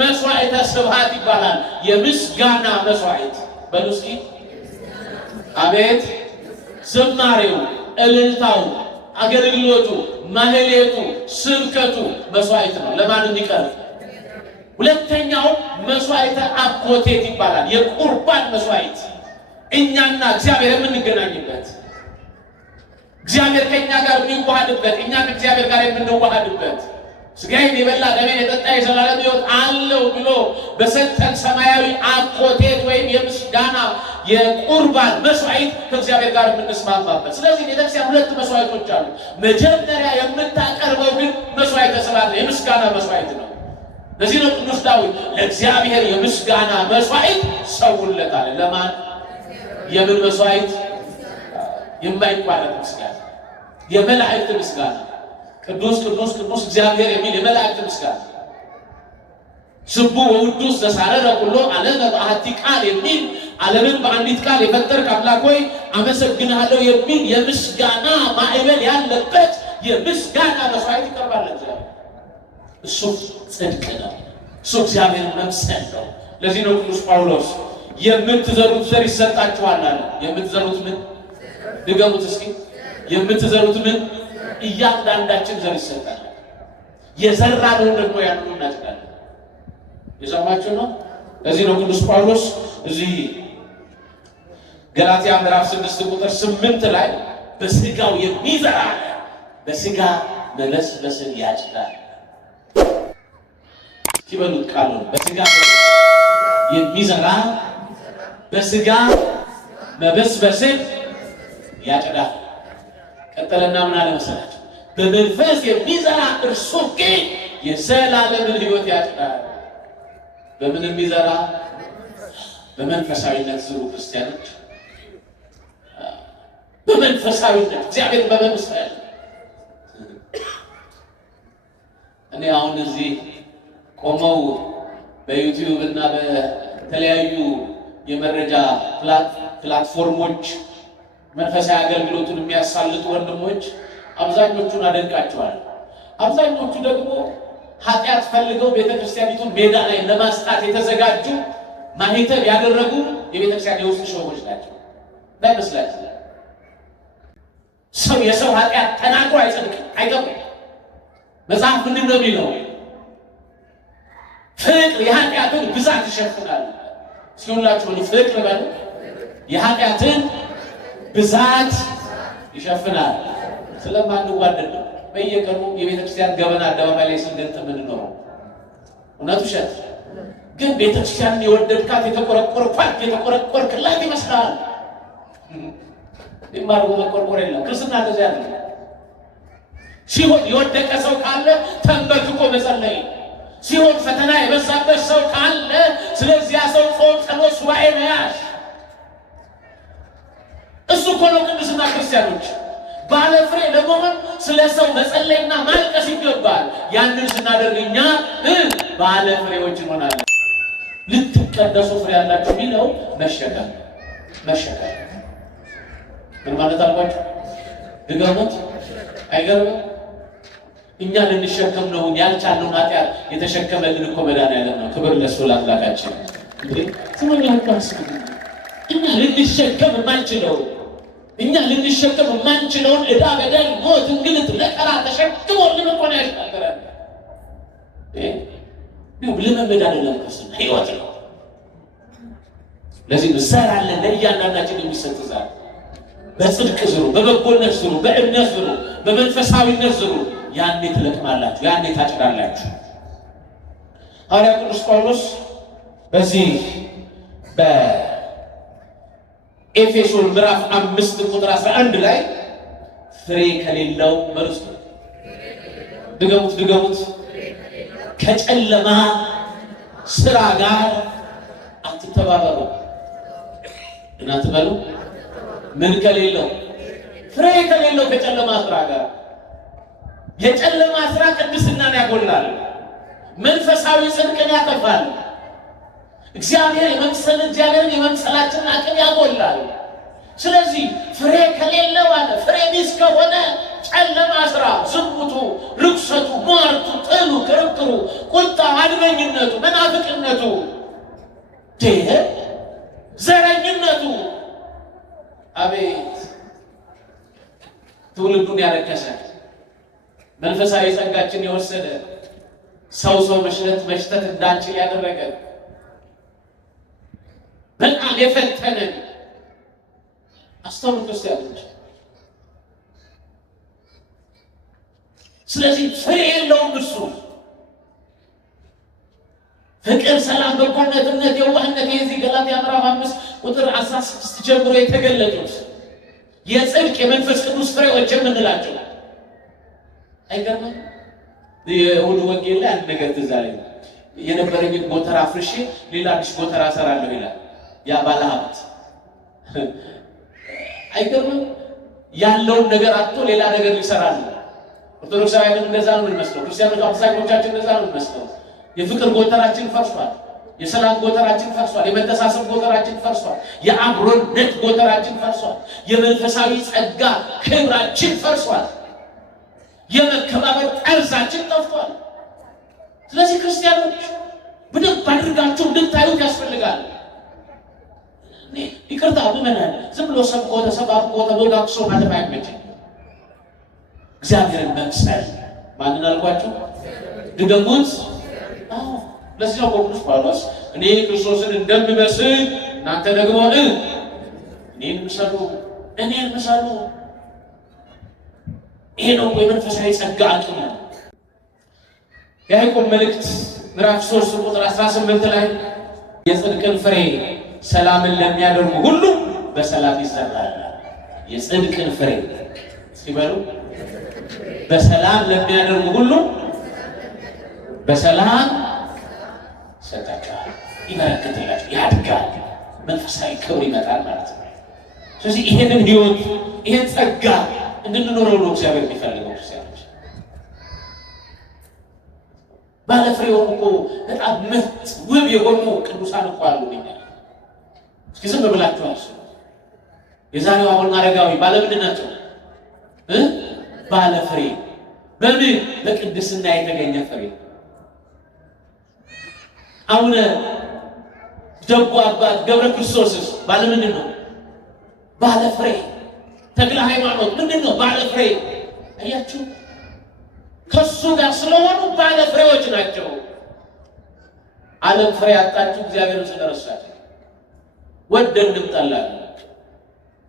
መስዋዕተ ስብሐት ይባላል። የምስጋና መስዋዕት በሉ እስኪ አቤት። ዝማሬው፣ እልልታው፣ አገልግሎቱ፣ ማህሌቱ፣ ስብከቱ መስዋዕት ነው። ለማን እንዲቀርብ? ሁለተኛው መስዋዕተ አኮቴት ይባላል። የቁርባን መስዋዕት፣ እኛና እግዚአብሔር የምንገናኝበት፣ እግዚአብሔር ከእኛ ጋር የሚዋሃድበት፣ እኛ ከእግዚአብሔር ጋር የምንዋሃድበት፣ ሥጋዬን የበላ ደሜን የጠጣ የዘላለም ሕይወት አለው ብሎ በሰጠን ሰማያዊ አኮቴት ወይም የምስጋና የቁርባን መስዋዕት ከእግዚአብሔር ጋር የምንስማማበት። ስለዚህ ቤተክርስቲያን 2 መስዋዕቶች አሉ። መጀመሪያ የምታቀርበው ግን መስዋዕተ ስብሐት ነው፣ የምስጋና መስዋዕት ነው። ለዚህ ነው ቅዱስ ዳዊት ለእግዚአብሔር የምስጋና መስዋዕት ሰውለት አለ። ለማን? የምን መስዋዕት? የማይቋረጥ ምስጋና፣ የመላእክት ምስጋና። ቅዱስ ቅዱስ ቅዱስ እግዚአብሔር የሚል የመላእክት ምስጋና፣ ስቡ ወውዱስ ዘሳረረ ኩሎ ዓለመ በአሐቲ ቃል የሚል ዓለምን በአንዲት ቃል የፈጠርክ አምላክ ሆይ አመሰግንሃለሁ የሚል የምስጋና ማዕበል ያለበት የምስጋና መስዋዕት ይቀርባል ለእግዚአብሔር። እሱ ጽድቅ ነው። እሱ እግዚአብሔር መምሰል ነው። ለዚህ ነው ቅዱስ ጳውሎስ የምትዘሩት ዘር ይሰጣችኋል አለ። የምትዘሩት ምን? ድገሙት እስኪ። የምትዘሩት ምን? እያንዳንዳችን ዘር ይሰጣል። የዘራነውን ደግሞ ያንኑ እናጭዳለን። የሰማችሁ ነው። ለዚህ ነው ቅዱስ ጳውሎስ እዚህ ገላትያ ምዕራፍ 6 ቁጥር 8 ላይ በሥጋው የሚዘራ በሥጋ መበስበስን ያጭዳል። ሲበሉት ቃሉን በሥጋ የሚዘራ በሥጋ መበስበስን ያጭዳል። ቀጠለና ምን አለ መሰላችሁ? በመንፈስ የሚዘራ እርሱ ግን የዘላለምን ሕይወት ያጭዳል። በምን የሚዘራ? በመንፈሳዊነት ዝሩ ክርስቲያኖች፣ በመንፈሳዊነት እግዚአብሔር በመምሰል። እኔ አሁን እዚህ ቆመው በዩቲዩብ እና በተለያዩ የመረጃ ፕላትፎርሞች መንፈሳዊ አገልግሎቱን የሚያሳልጡ ወንድሞች አብዛኞቹን አደንቃቸዋል። አብዛኞቹ ደግሞ ኃጢአት ፈልገው ቤተክርስቲያኒቱን ሜዳ ላይ ለማስጣት የተዘጋጁ ማህተብ ያደረጉ የቤተክርስቲያን የውስጥ ሾሆች ናቸው። እንዳይመስላችሁ ሰው የሰው ኃጢአት ተናግሮ አይጸድቅም፣ አይገባም። መጽሐፍ ምንድን ነው የሚለው? ፍቅር የኃጢአትን ብዛት ይሸፍናል። ሲሁላችሁ ፍቅር በሉ የኃጢአትን ብዛት ይሸፍናል። ስለማንዋደድ ነው በየቀኑ የቤተክርስቲያን ገበና አደባባይ ላይ ስንገልጥ የምንኖረው። እውነቱ ውሸት ግን ቤተክርስቲያንን የወደድካት የተቆረቆርክላት ይመስላል። ይማሩ መቆርቆር የለም። ክርስትና እንደዚያ ያለ ሲሆን የወደቀ ሰው ካለ ተንበርክኮ መጸለይ ሲሆን ፈተና የበዛበት ሰው ካለ ስለዚያ ሰው ጾም፣ ጸሎት፣ ሱባኤ መያዝ እሱ እኮ ነው ቅድስና። ክርስቲያኖች ባለ ፍሬ ለመሆን ስለ ሰው መጸለይና ማልቀስ ይገባል። ያንን ስናደርግ እኛ ባለ ፍሬዎች እንሆናለን። ልትቀደሱ ፍሬ ያላችሁ ቢለው መሸከም ምን ማለት አልኳችሁ? ድገሙት። አይገርምም? እኛ ልንሸከም ነው ያልቻልነውን ኃጢአት የተሸከመልን እኮ መድኃኒዓለም ነው። ክብር ለእሱ ለአምላካችን። እኛ ልንሸከም የማንችለውን ዕዳ፣ በደል፣ ሞት፣ እንግልት፣ መከራ ተሸክሞልን እኮ ነው ያሻገረን። ልምምድ አይደለም፣ ክርስትና ሕይወት ነው። ለዚህ እንሰራለን። ለእያንዳንዳችን የሚሰጥ ዛሬ በጽድቅ ዝሩ፣ በበጎነት ዝሩ፣ በእምነት ዝሩ፣ በመንፈሳዊነት ዝሩ። ያኔ ትለቅማላችሁ፣ ያኔ ታጭዳላችሁ። ሐዋርያ ቅዱስ ጳውሎስ በዚህ በኤፌሶን ምዕራፍ 5 ቁጥር 11 ላይ ፍሬ ከሌለው መልስ ድገሙት ከጨለማ ስራ ጋር አትተባበሩ። እናትበሉ ምን ከሌለው ፍሬ ከሌለው ከጨለማ ስራ ጋር የጨለማ ስራ ቅድስናን ያጎላል፣ መንፈሳዊ ጽድቅን ያጠፋል፣ እግዚአብሔርን የመምሰላችንን አቅም ያጎላል። ስለዚህ ፍሬ ከሌለው አለ ፍሬ ቢስ ከሆነ ጨለማ ስራ፣ ዝሙቱ፣ ርኩሰቱ፣ ሟርቱ፣ ጥሉ፣ ክርክሩ፣ ቁጣ፣ አድመኝነቱ፣ መናፍቅነቱ፣ ዘረኝነቱ አቤት ትውልዱን ያረከሰ መንፈሳዊ ጸጋችን የወሰደ ሰው መሽተት እንዳንችል ያደረገ በጣም የፈተነን አስተውሉ ክርስቲያኖች። ስለዚህ ፍሬ የለውም እሱ። ፍቅር፣ ሰላም፣ በጎነት፣ እምነት፣ የዋህነት የዚህ ገላትያ ምዕራፍ 5 ቁጥር 16 ጀምሮ የተገለጡት የጽድቅ የመንፈስ ቅዱስ ፍሬዎች የምንላቸው አይገርምም? የእሑድ ወንጌል ላይ አንድ ነገር ትዝ አለኝ። የነበረኝን ጎተራ አፍርሼ ሌላ አዲስ ጎተራ እሰራለሁ ይላል ያ ባለሀብት። አይገርምም? ያለውን ነገር አጥቶ ሌላ ነገር ሊሰራ ነው። ኦርቶዶክሳውያን እንደዛ ነው የምንመስለው። ክርስቲያኖች አብዛኞቻችን እንደዛ ነው የምንመስለው። የፍቅር ጎተራችን ፈርሷል። የሰላም ጎተራችን ፈርሷል። የመተሳሰብ ጎተራችን ፈርሷል። የአብሮነት ጎተራችን ፈርሷል። የመንፈሳዊ ጸጋ ክብራችን ፈርሷል። የመከባበር ጠርዛችን ጠፍቷል። ስለዚህ ክርስቲያኖች በደንብ አድርጋችሁ እንድታዩት ያስፈልጋል። ይቅርታ ምመናል ዝም ብሎ ሰብኮ ተቦጋግሶ ማለት አይመችም። እግዚአብሔርን መምሰል ማንን አልኳችሁ? ድገሙት። ለዚህ ነው ቅዱስ ጳውሎስ እኔ ክርስቶስን እንደምመስል እናንተ ደግሞ እኔን ምሰሉ። ይሄ ነው የመንፈሳዊ ጸጋ አቅም። የያዕቆብ መልእክት ምዕራፍ 3 ቁጥር 18 ላይ የጽድቅን ፍሬ ሰላምን ለሚያደርጉ ሁሉ በሰላም ይዘራል። የጽድቅን ፍሬ ሲበሉ በሰላም ለሚያደርጉ ሁሉ በሰላም ሰጣቸዋል፣ ይበረክትላቸው፣ ያድጋል፣ መንፈሳዊ ክብር ይመጣል ማለት ነው። ስለዚህ ይሄንን ህይወት ይሄን ጸጋ እንድንኖረው ነው እግዚአብሔር የሚፈልገው። ክርስቲያኖች ባለፍሬውን እኮ በጣም ምርጥ ውብ የሆኑ ቅዱሳን እኮ አሉ። እስኪ ዝም ብላችሁ አስቡ። የዛሬው አቡነ አረጋዊ ባለምንድን ናቸው? ባለፍሬ። በምን? በቅድስና የተገኘ ፍሬ። አቡነ ደጉ አባት ገብረ ክርስቶስስ ባለምንድን ነው? ባለፍሬ። ተክለ ሃይማኖት ምንድን ነው? ባለፍሬ። አያችሁ፣ ከሱ ጋር ስለሆኑ ባለፍሬዎች ናቸው። ዓለም ፍሬ ያጣችሁ እግዚአብሔርን ስለረሳችሁ ወደን እንጣላለን።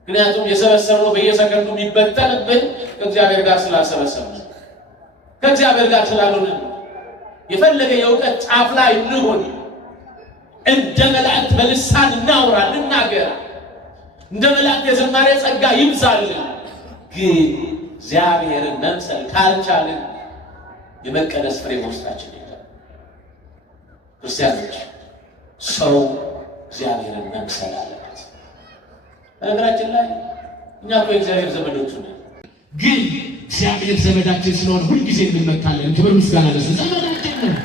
ምክንያቱም የሰበሰብነው በየሰከንዱ የሚበተንብን ከእግዚአብሔር ጋር ስላልሰበሰብን፣ ከእግዚአብሔር ጋር ስላልሆንን ነው። የፈለገ የእውቀት ጫፍ ላይ እንሆን፣ እንደ መላእክት በልሳን እናውራ፣ እንናገር፣ እንደ መላእክት የዝማሬ ጸጋ ይብዛልን። ግን እግዚአብሔርን መምሰል ካልቻልን የመቀደስ ፍሬ በውስጣችን የለም። ክርስቲያኖች ሰው እግዚአብሔርን መምሰል አለበት። በነገራችን ላይ እኛ እኮ የእግዚአብሔር ዘመዶቹ ነን። ግን እግዚአብሔር ዘመዳችን ስለሆነ ሁልጊዜ እንመካለን። ክብር ምስጋና ለሱ። ዘመዳችን ነው።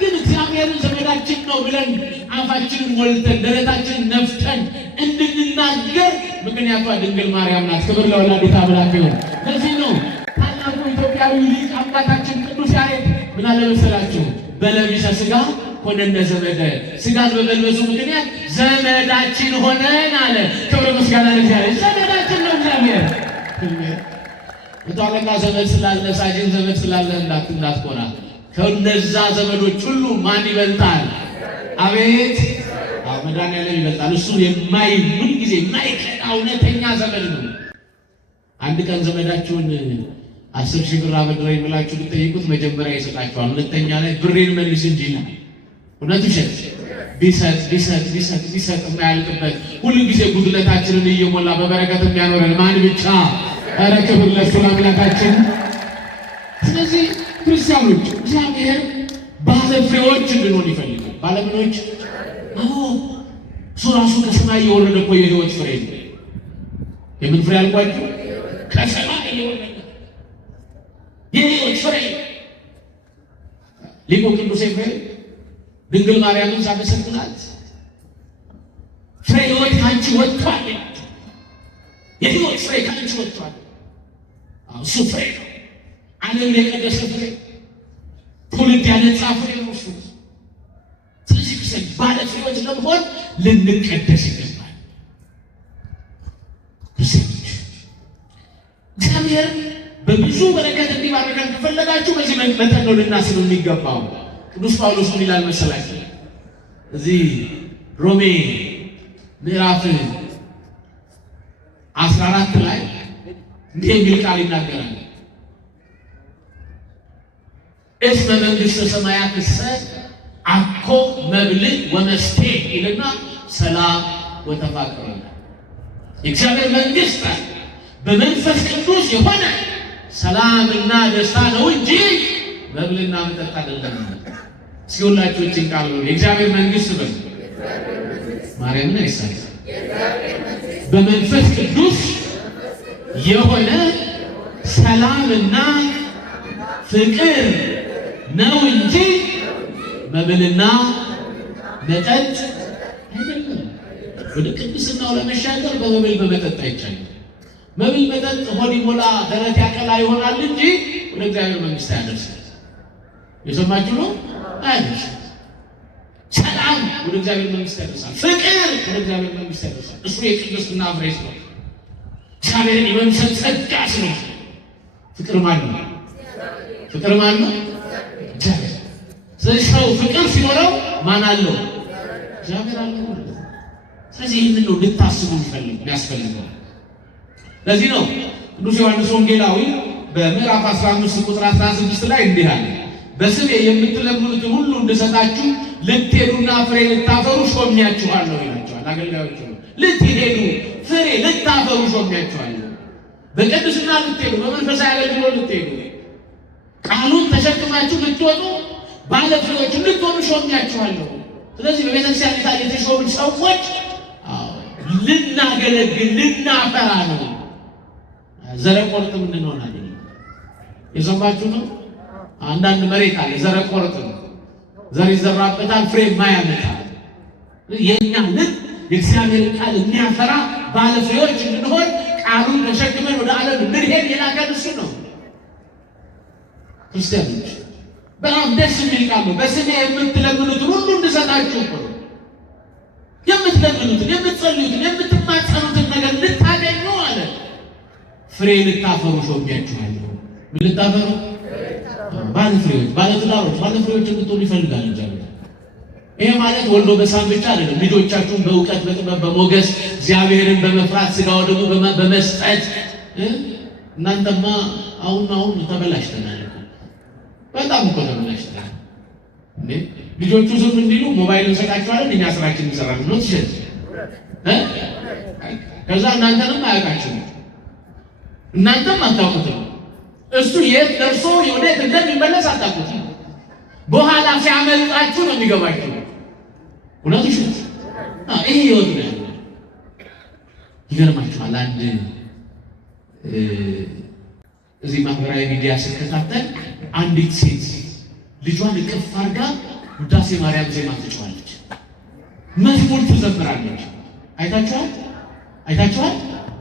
ግን እግዚአብሔርን ዘመዳችን ነው ብለን አፋችንን ሞልተን ደረታችንን ነፍተን እንድንናገር ምክንያቷ ድንግል ማርያም ናት። ክብር ለወላዲተ አምላክ ይሁን። ለዚህ ነው ታላቁ ኢትዮጵያዊ ሊቅ አባታችን ቅዱስ ያሬድ ምን አለ መሰላችሁ? በለቢሰ ሥጋ ሆነነ ዘመደ፣ ሥጋን በመልበሱ ምክንያት ዘመዳችን ሆነን አለ። ክብር ምስጋና ለእግዚአብሔር። ዘመዳችን ነው እግዚአብሔር። ታላላ ዘመድ ስላለ ሳጅን ዘመድ ስላለ እንዳትቆራ። ከነዛ ዘመዶች ሁሉ ማን ይበልጣል? አቤት! መድኃኒዓለም ይበልጣል። እሱ ምን ጊዜ የማይቀጣ እውነተኛ ዘመድ ነው። አንድ ቀን ዘመዳችሁን 10,000 ብር አበድረኝ ብላችሁ ብትጠይቁት መጀመሪያ ይሰጣችኋል። ሁለተኛ ላይ ብሬን መልስ እንጂ ይላል። እውነት ውሸት? ቢሰጥ የማያልቅበት ሁሉ ጊዜ ጉድለታችንን እየሞላ በበረከት የሚያኖረን ማን ብቻ? ኧረ ክብር ለእሱ ለአምላካችን። ስለዚህ ክርስቲያኖች እግዚአብሔር ባለፍሬዎች እንድንሆን ይፈልጋል። ባለምኖች? አዎ፣ እሱ ራሱ ከሰማይ የወረደ እኮ የሕይወት ፍሬ ነው። የምን ፍሬ አልኳችሁ? ከሰማይ የወረደ የሕይወት ፍሬ። ሊቁ ቅዱስ ኤፍሬም ድንግል ማርያምን ሳመሰግናት ፍሬ ሕይወት ከአንቺ ወጥቷል፣ የሕይወት ፍሬ ከአንቺ ወጥቷል። እሱ ፍሬ ነው። ዓለምን የቀደሰ ፍሬ፣ ትውልድ ያነጻ ፍሬ ነው እሱ። ስለዚህ ክርስቲያን ባለ ፍሬዎች ለመሆን ልንቀደስ ይገባል። ክርስቲያኖች እግዚአብሔር በብዙ በረከት እንዲባርከን ከፈለጋችሁ በዚህ መጠን ነው ልናስብ የሚገባው። ቅዱስ ጳውሎስ ምን ይላል መሰላችሁ? እዚህ ሮሜ ምዕራፍ 14 ላይ እንዲህ የሚል ቃል ይናገራል። እስመ መንግሥተ ሰማያት አኮ መብል ወመስቴ ይልና ሰላም ወተፋቅር። የእግዚአብሔር መንግሥት በመንፈስ ቅዱስ የሆነ ሰላምና ደስታ ነው እንጂ መብልና መጠጥ አይደለም። እስኪ ሁላችሁ እችን ቃል ነው የእግዚአብሔር መንግሥት በል ማርያምን አይሳል በመንፈስ ቅዱስ የሆነ ሰላምና ፍቅር ነው እንጂ መብልና መጠጥ አይደለም። ወደ ቅድስናው ለመሻገር በመብል በመጠጥ አይቻልም። መብል መጠጥ ሆድ ይሞላ ደረት ያቀላ ይሆናል እንጂ ወደ እግዚአብሔር መንግሥት አያደርስም። የሰማችሁ ነው? አያደርስም። ሰላም ወደ እግዚአብሔር መንግሥት ያደርሳል። ፍቅር ወደ እግዚአብሔር መንግሥት ያደርሳል። እሱ የቅድስና ፍሬ ነው። እግዚአብሔርን የመምሰል ጸጋ ነው። ፍቅር ማን ነው? ፍቅር ማን ነው? እግዚአብሔር። ስለዚህ ሰው ፍቅር ሲኖረው ማን አለው? እግዚአብሔር አለው። ስለዚህ ይህንን ነው ልታስቡ የሚያስፈልገው። ለዚህ ነው ቅዱስ ዮሐንስ ወንጌላዊ በምዕራፍ 15 ቁጥር 16 ላይ እንዲህ አለ፣ በስሜ የምትለምኑትን ሁሉ እንድሰጣችሁ ልትሄዱና ፍሬ ልታፈሩ ሾሚያችኋለሁ ይላቸዋል። አገልጋዮች ነው ልትሄዱ ፍሬ ልታፈሩ ሾሚያችኋለሁ። በቅድስና ልትሄዱ፣ በመንፈሳዊ አገልግሎት ልትሄዱ፣ ቃሉን ተሸክማችሁ ልትወጡ፣ ባለ ፍሬዎች ልትሆኑ ሾሚያችኋለሁ። ስለዚህ በቤተክርስቲያን የተሾሙ ሰዎች ልናገለግል ልናፈራ ነው። ዘረቆርጥ ምንድን ነው? የሰማችሁ ነው? አንዳንድ መሬት አለ ዘረቆርጥ ዘር ይዘራበታል፣ ፍሬ የማያመጣ። የኛ ልብ የእግዚአብሔር ቃል የሚያፈራ ባለ ፍሬዎች እንድንሆን ቃሉን ተሸክመን ወደ ዓለም እንድንሄድ የላከን እሱ ነው። ክርስቲያኖች በጣም ደስ የሚል ቃል ነው። በስሜ የምትለምኑትን ሁሉ እንድሰጣችሁ ነው። የምትለምኑትን፣ የምትጸልዩትን፣ የምትማጸኑትን ነገር ልታገኙ አለ። ፍሬ ልታፈሩ ሾሚያችኋለሁ። ምን ልታፈሩ? ባለ ፍሬዎች፣ ባለ ትዳሮች፣ ባለ ፍሬዎች እንድትሆኑ ይፈልጋል እግዚአብሔር። ይሄ ማለት ወልዶ በሳም ብቻ አይደለም። ልጆቻችሁን በእውቀት በጥበብ በሞገስ እግዚአብሔርን በመፍራት ሥጋ ወደሙ በመስጠት እናንተማ አሁን ተበላሽተናል። በጣም እኮ ተበላሽተናል እንዴ! ልጆቹ ዝም እንዲሉ ሞባይል እንሰጣቸዋለን፣ እኛ ስራችን እንሰራለን ነው ትሸጥ ከዛ እናንተንም አያውቃችሁም፣ እናንተም አታውቁትም። እሱ የት ደርሶ ወዴት እንደሚመለስ አታውቁትም። በኋላ ሲያመልጣችሁ ነው የሚገባችሁ። እውነቱ ሽት ይሄ ህይወት ነው ያለው። ይገርማችኋል። አንድ እዚህ ማህበራዊ ሚዲያ ስከታተል አንዲት ሴት ልጇን እቅፍ አድርጋ ውዳሴ ማርያም ዜማ ትጫዋለች፣ መዝሙር ትዘምራለች። አይታችኋል?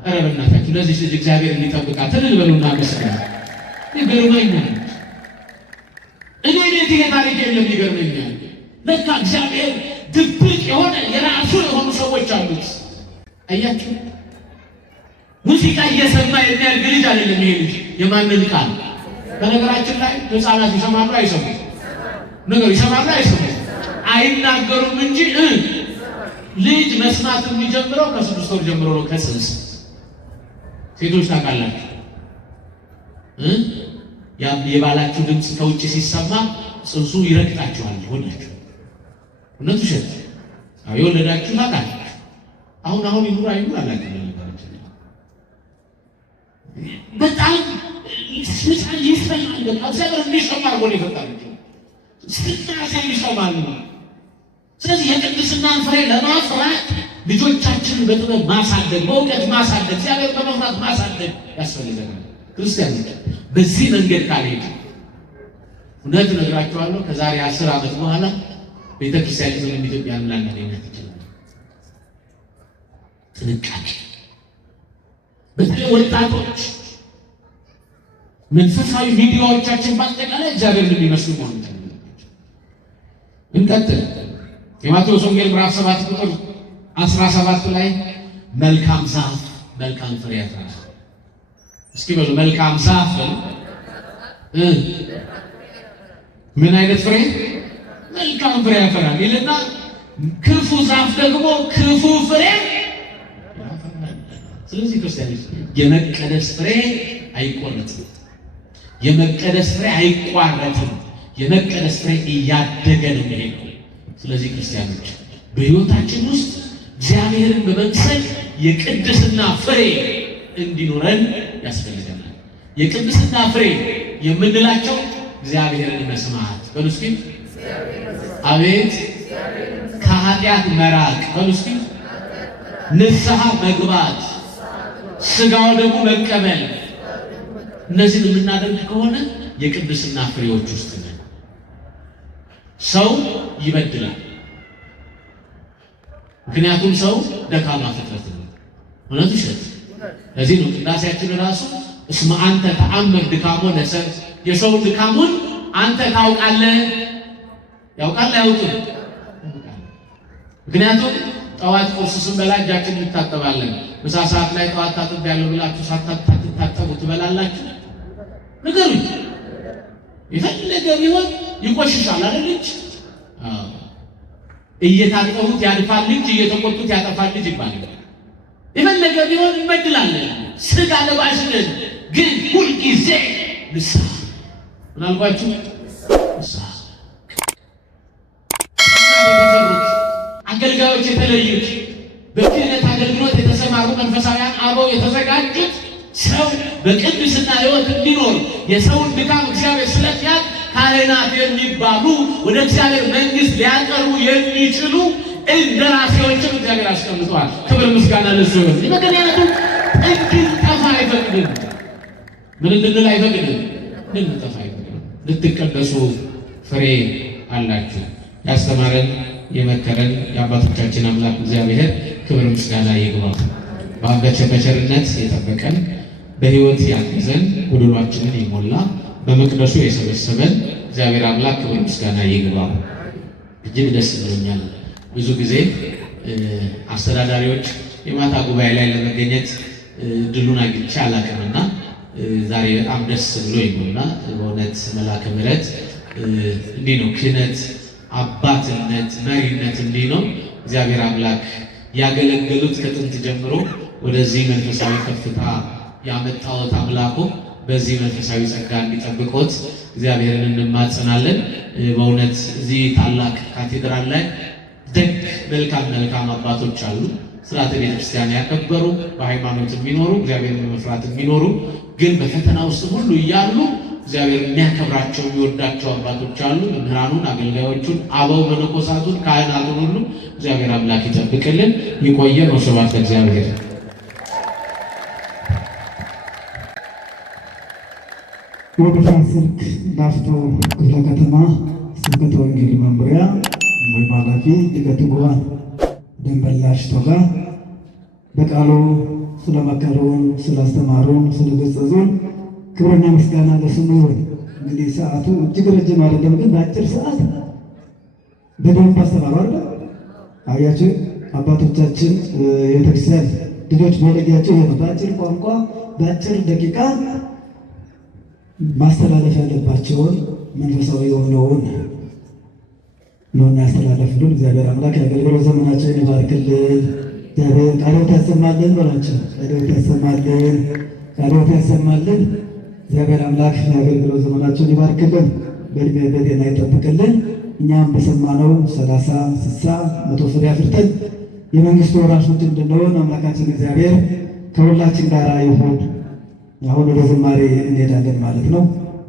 ኧረ በእናታችሁ ለዚህ ልጅ እግዚአብሔር እንዲጠብቃት እልል በሉና መስገን። ይገርመኛል። እኔ ቤት ይሄ ታሪክ የለም። ይገርመኛል። ለካ እግዚአብሔር ድብቅ የሆነ የራሱ የሆኑ ሰዎች አሉት። አያችሁ፣ ሙዚቃ እየሰማ የሚያድግ ልጅ አይደለም ይሄ ልጅ። የማንን ቃል? በነገራችን ላይ ህፃናት ይሰማሉ አይሰሙም? ነገር ይሰማሉ አይሰሙም? አይናገሩም እንጂ ልጅ መስማት የሚጀምረው ከ6 ወር ጀምሮ ነው። ከጽንስ ሴቶች ታውቃላችሁ፣ የባላችሁ ድምፅ ከውጭ ሲሰማ ጽንሱ ይረግጣችኋል። ሆናችሁ እውነቱ ሸት የወለዳችሁ ታውቃላችሁ። አሁን ይኑር አይኑር አላውቅም። በጣም ስልጣን ይሰማል። በቃ እግዚአብሔር እንዲሰማ አድርጎ ነው የፈጠረው። ስልጣን ይሰማል። ስለዚህ የቅድስናን ፍሬ ለማፍራት ልጆቻችንን በጥበብ ማሳደግ፣ በእውቀት ማሳደግ፣ እግዚአብሔር በመፍራት ማሳደግ ያስፈልገናል። ክርስቲያኖች በዚህ መንገድ ካልሄድ እውነት እነግራችኋለሁ ከዛሬ 10 ዓመት በኋላ ቤተክርስቲያኒቱን ኢትዮጵያ ላናገኛት ይችላል። ጥንቃቄ በተለይ ወጣቶች መንፈሳዊ ሚዲያዎቻችን በአጠቃላይ እግዚአብሔርን የሚመስሉ መሆን አለባቸው። እንቀጥል። የማቴዎስ ወንጌል ምዕራፍ 7 ቁጥር 17 ላይ መልካም ዛፍ መልካም ፍሬ ያፈራል። እስኪ በሉ መልካም ዛፍ ምን አይነት ፍሬ? መልካም ፍሬ ያፈራል ይልና ክፉ ዛፍ ደግሞ ክፉ ፍሬ ያፈራል። ስለዚህ ክርስቲያኖች የመቀደስ ፍሬ አይቆረጥም፣ የመቀደስ ፍሬ አይቋረጥም። የመቀደስ ፍሬ እያደገ ነው የሚሄደው። ስለዚህ ክርስቲያኖች በሕይወታችን ውስጥ እግዚአብሔርን በመምሰል የቅድስና ፍሬ እንዲኖረን ያስፈልገናል። የቅድስና ፍሬ የምንላቸው እግዚአብሔርን መስማት በሉስኪ፣ አቤት ከኃጢአት መራቅ በሉስኪ፣ ንስሐ መግባት፣ ስጋው ደግሞ መቀበል። እነዚህን የምናደርግ ከሆነ የቅድስና ፍሬዎች ውስጥ ነን። ሰው ይበድላል፣ ምክንያቱም ሰው ደካማ ፍጥረት ነው። እውነት ይሸት። ለዚህ ነው ቅዳሴያችን ራሱ እስመ አንተ ተአምር ድካሞ ለሰብ፣ የሰውን ድካሙን አንተ ታውቃለህ። ያውቃል አያውቅም? ምክንያቱም ጠዋት ቁርስ ስንበላ እጃችን እንታጠባለን። ምሳ ሰዓት ላይ ጠዋት ታጥቤያለሁ ብላችሁ ሳትታጠቡ ትበላላችሁ? ንገሩኝ። የፈለገ ቢሆን ይቆሽሻል አይደል? ልጅ እየታጠቡት ያድፋል ልጅ፣ እየተቆጡት ያጠፋል ልጅ ይባላል። የፈለገ ቢሆን እንበድላለን፣ ስጋ ለባሽ ነን። ግን ሁልጊዜ ንስሐ ምን አልኳችሁ? ንስሐ። አገልጋዮች የተለዩት በክህነት አገልግሎት የተሰማሩ መንፈሳውያን አበው የተዘጋጁት ሰው በቅድስና ሕይወት እንዲኖር የሰውን ድካም እግዚአብሔር ስለሚያውቅ ካህናት የሚባሉ ወደ እግዚአብሔር መንግሥት ሊያቀርቡ የሚችሉ እንደራሴዎችን እግዚአብሔር አስቀምጠዋል። ክብር ምስጋና ለእሱ ይሁን። ምክንያቱም እንድንጠፋ አይፈቅድም። ምን እንድንል አይፈቅድም? እንድንጠፋ አይፈቅድም። ልትቀደሱ ፍሬ አላችሁ። ያስተማረን የመከረን የአባቶቻችን አምላክ እግዚአብሔር ክብር ምስጋና ይግባው። በቸርነት የጠበቀን በሕይወት ያገዘን ጎደሏችንን የሞላ በመቅደሱ የሰበሰበን እግዚአብሔር አምላክ ክብር ምስጋና ይግባው። እጅግ ደስ ብሎኛል። ብዙ ጊዜ አስተዳዳሪዎች የማታ ጉባኤ ላይ ለመገኘት ድሉን አግኝቼ አላውቅምና ዛሬ በጣም ደስ ብሎኝ ነውና በእውነት መልአከ ምሕረት እንዲህ ነው ክህነት፣ አባትነት፣ መሪነት እንዲህ ነው። እግዚአብሔር አምላክ ያገለገሉት ከጥንት ጀምሮ ወደዚህ መንፈሳዊ ከፍታ ያመጣዎት አምላኩ በዚህ መንፈሳዊ ጸጋ እንዲጠብቆት እግዚአብሔርን እንማጸናለን። በእውነት እዚህ ታላቅ ካቴድራል ላይ ደግ መልካም አባቶች አሉ። ስርዓተ ቤተክርስቲያን ያከበሩ፣ በሃይማኖት የሚኖሩ፣ እግዚአብሔርን በመፍራት የሚኖሩ፣ ግን በፈተና ውስጥ ሁሉ እያሉ እግዚአብሔር የሚያከብራቸው የሚወዳቸው አባቶች አሉ። መምህራኑን፣ አገልጋዮቹን፣ አበው መነኮሳቱን፣ ካህናቱን ሁሉ እግዚአብሔር አምላክ ይጠብቅልን፣ ይቆየን። ወስብሐት ለእግዚአብሔር። የወገታ ስልክ ላፍቶ ክፍለ ከተማ ስብከተ ወንጌል መምሪያ ወይም ኃላፊ ሊቀ ትጉሃን ደንበላሽ ቶጋ በቃሉ ስለመከሩን፣ ስላስተማሩን፣ ስለገሰጹን ክብርና ምስጋና ለስሙ ይሁን። እንግዲህ ሰዓቱ እጅግ ረጅም አይደለም፣ ግን በአጭር ሰዓት በደንብ አስተማሩ። አያችሁ አባቶቻችን የቤተክርስቲያን ልጆች መለያቸው ይሄ ነው። በአጭር ቋንቋ በአጭር ደቂቃ ማስተላለፍ ያለባቸውን መንፈሳዊ የሆነውን ነውና ያስተላለፍልን። እግዚአብሔር አምላክ የአገልግሎት ዘመናቸውን ይባርክልን። እግዚአብሔር ቃልዎት ያሰማልን በላቸው። ቃልዎት ያሰማልን፣ ቃልዎት ያሰማልን። እግዚአብሔር አምላክ የአገልግሎት ዘመናቸውን ይባርክልን፣ በእድሜ በጤና ይጠብቅልን። እኛም በሰማነው 30፣ 60፣ 100 ፍሬ አፍርተን የመንግስቱ ወራሾች እንድንሆን አምላካችን እግዚአብሔር ከሁላችን ጋር ይሁን። አሁን ወደ ዝማሬ እንሄዳለን ማለት ነው።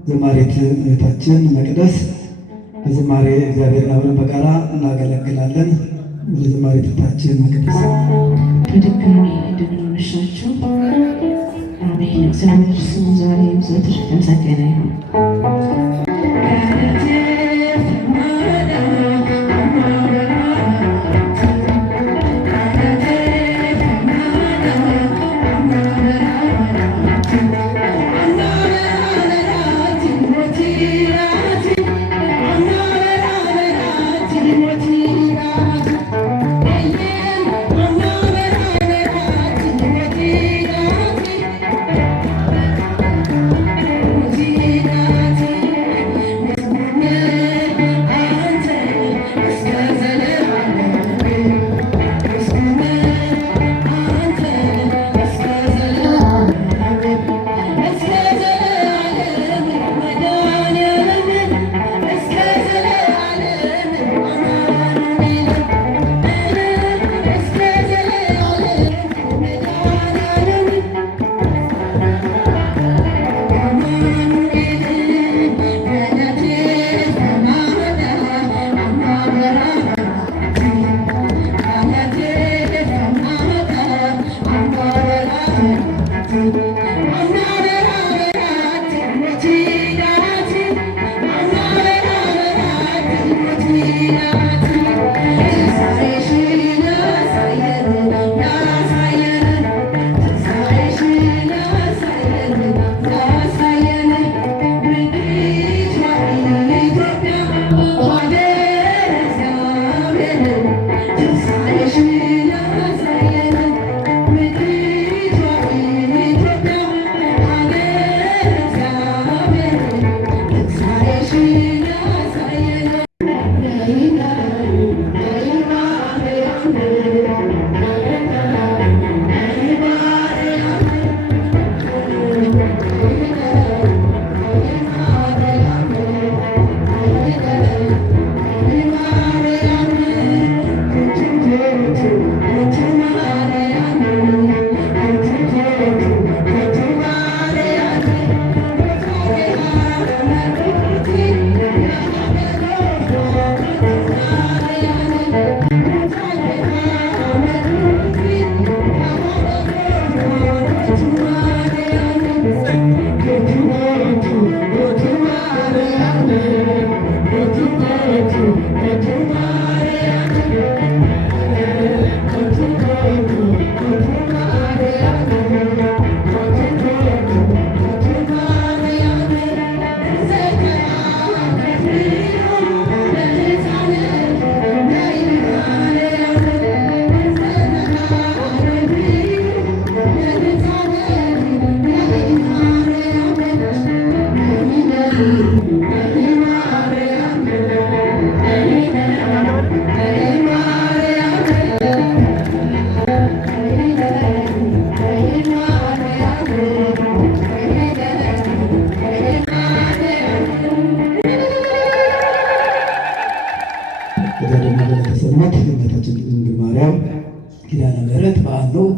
ዝማሬት እህታችን መቅደስ በዝማሬ እግዚአብሔርን አብረን በጋራ እናገለግላለን። ወደ ዝማሬ ተታችን መቅደስ በድጋሚ እንደምናመሻችሁ። አሜን። እግዚአብሔር ስሙ ዛሬም ዘወትር የተመሰገነ ይሁን።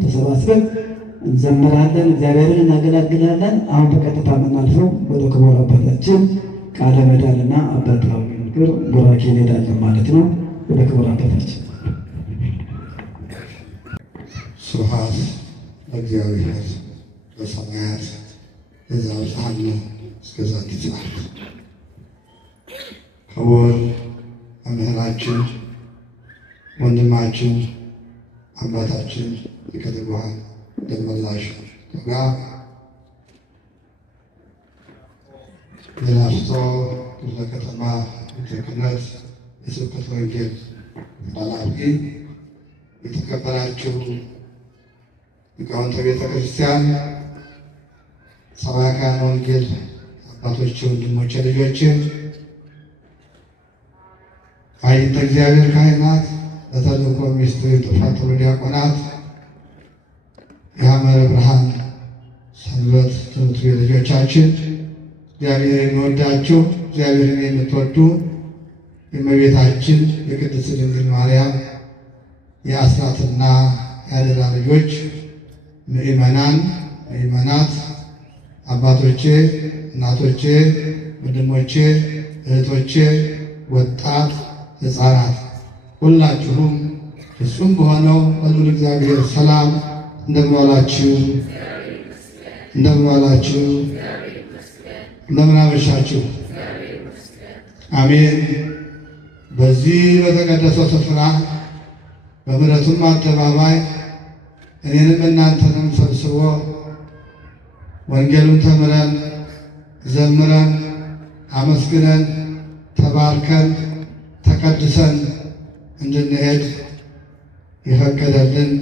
ተሰባስበን እንዘምራለን፣ እግዚአብሔርን እናገለግላለን። አሁን በቀጥታ የምናልፈው ወደ ክቡር አባታችን ቃለ ምዕዳንና አባታዊ ምክር ቡራኬ እንሄዳለን ማለት ነው። ወደ ክቡር አባታችን። ስብሐት ለእግዚአብሔር በሰማያት ዘበጽሐነ እስከ ዛቲ ሰዓት። ክቡር መምህራችን ወንድማችን አባታችን ሊቀ ትጉሃን ደመላሽ ቶጋ የላስቶ ክፍለ ከተማ ቤተ ክህነት የስብከተ ወንጌል ኃላፊ፣ የተከበራችሁ ሊቃውንተ ቤተ ክርስቲያን፣ ሰባክያነ ወንጌል አባቶች፣ ወንድሞቼ፣ ልጆቼ፣ አይንተ እግዚአብሔር ካህናት፣ ለተልእኮ ሚስጥር የተፋጠሩ ዲያቆናት፣ የሐመረ ብርሃን ሰንበት ትምህርት ቤት ልጆቻችን፣ እግዚአብሔር የሚወዳችሁ እግዚአብሔርን የምትወዱ የእመቤታችን የቅድስት ድንግል ማርያም የአስራትና የአደራ ልጆች ምእመናን፣ ምእመናት፣ አባቶቼ፣ እናቶቼ፣ ወንድሞቼ፣ እህቶቼ፣ ወጣት ሕፃናት ሁላችሁም ፍጹም በሆነው በልዑል እግዚአብሔር ሰላም እንደምን ዋላችሁ? እንደምን ዋላችሁ? እንደምን አመሻችሁ? አሜን። በዚህ በተቀደሰው ስፍራ በምሕረቱም አደባባይ እኔንም እናንተንም ሰብስቦ ወንጌሉን ተምረን ዘምረን አመስግነን ተባርከን ተቀድሰን እንድንሄድ የፈቀደልን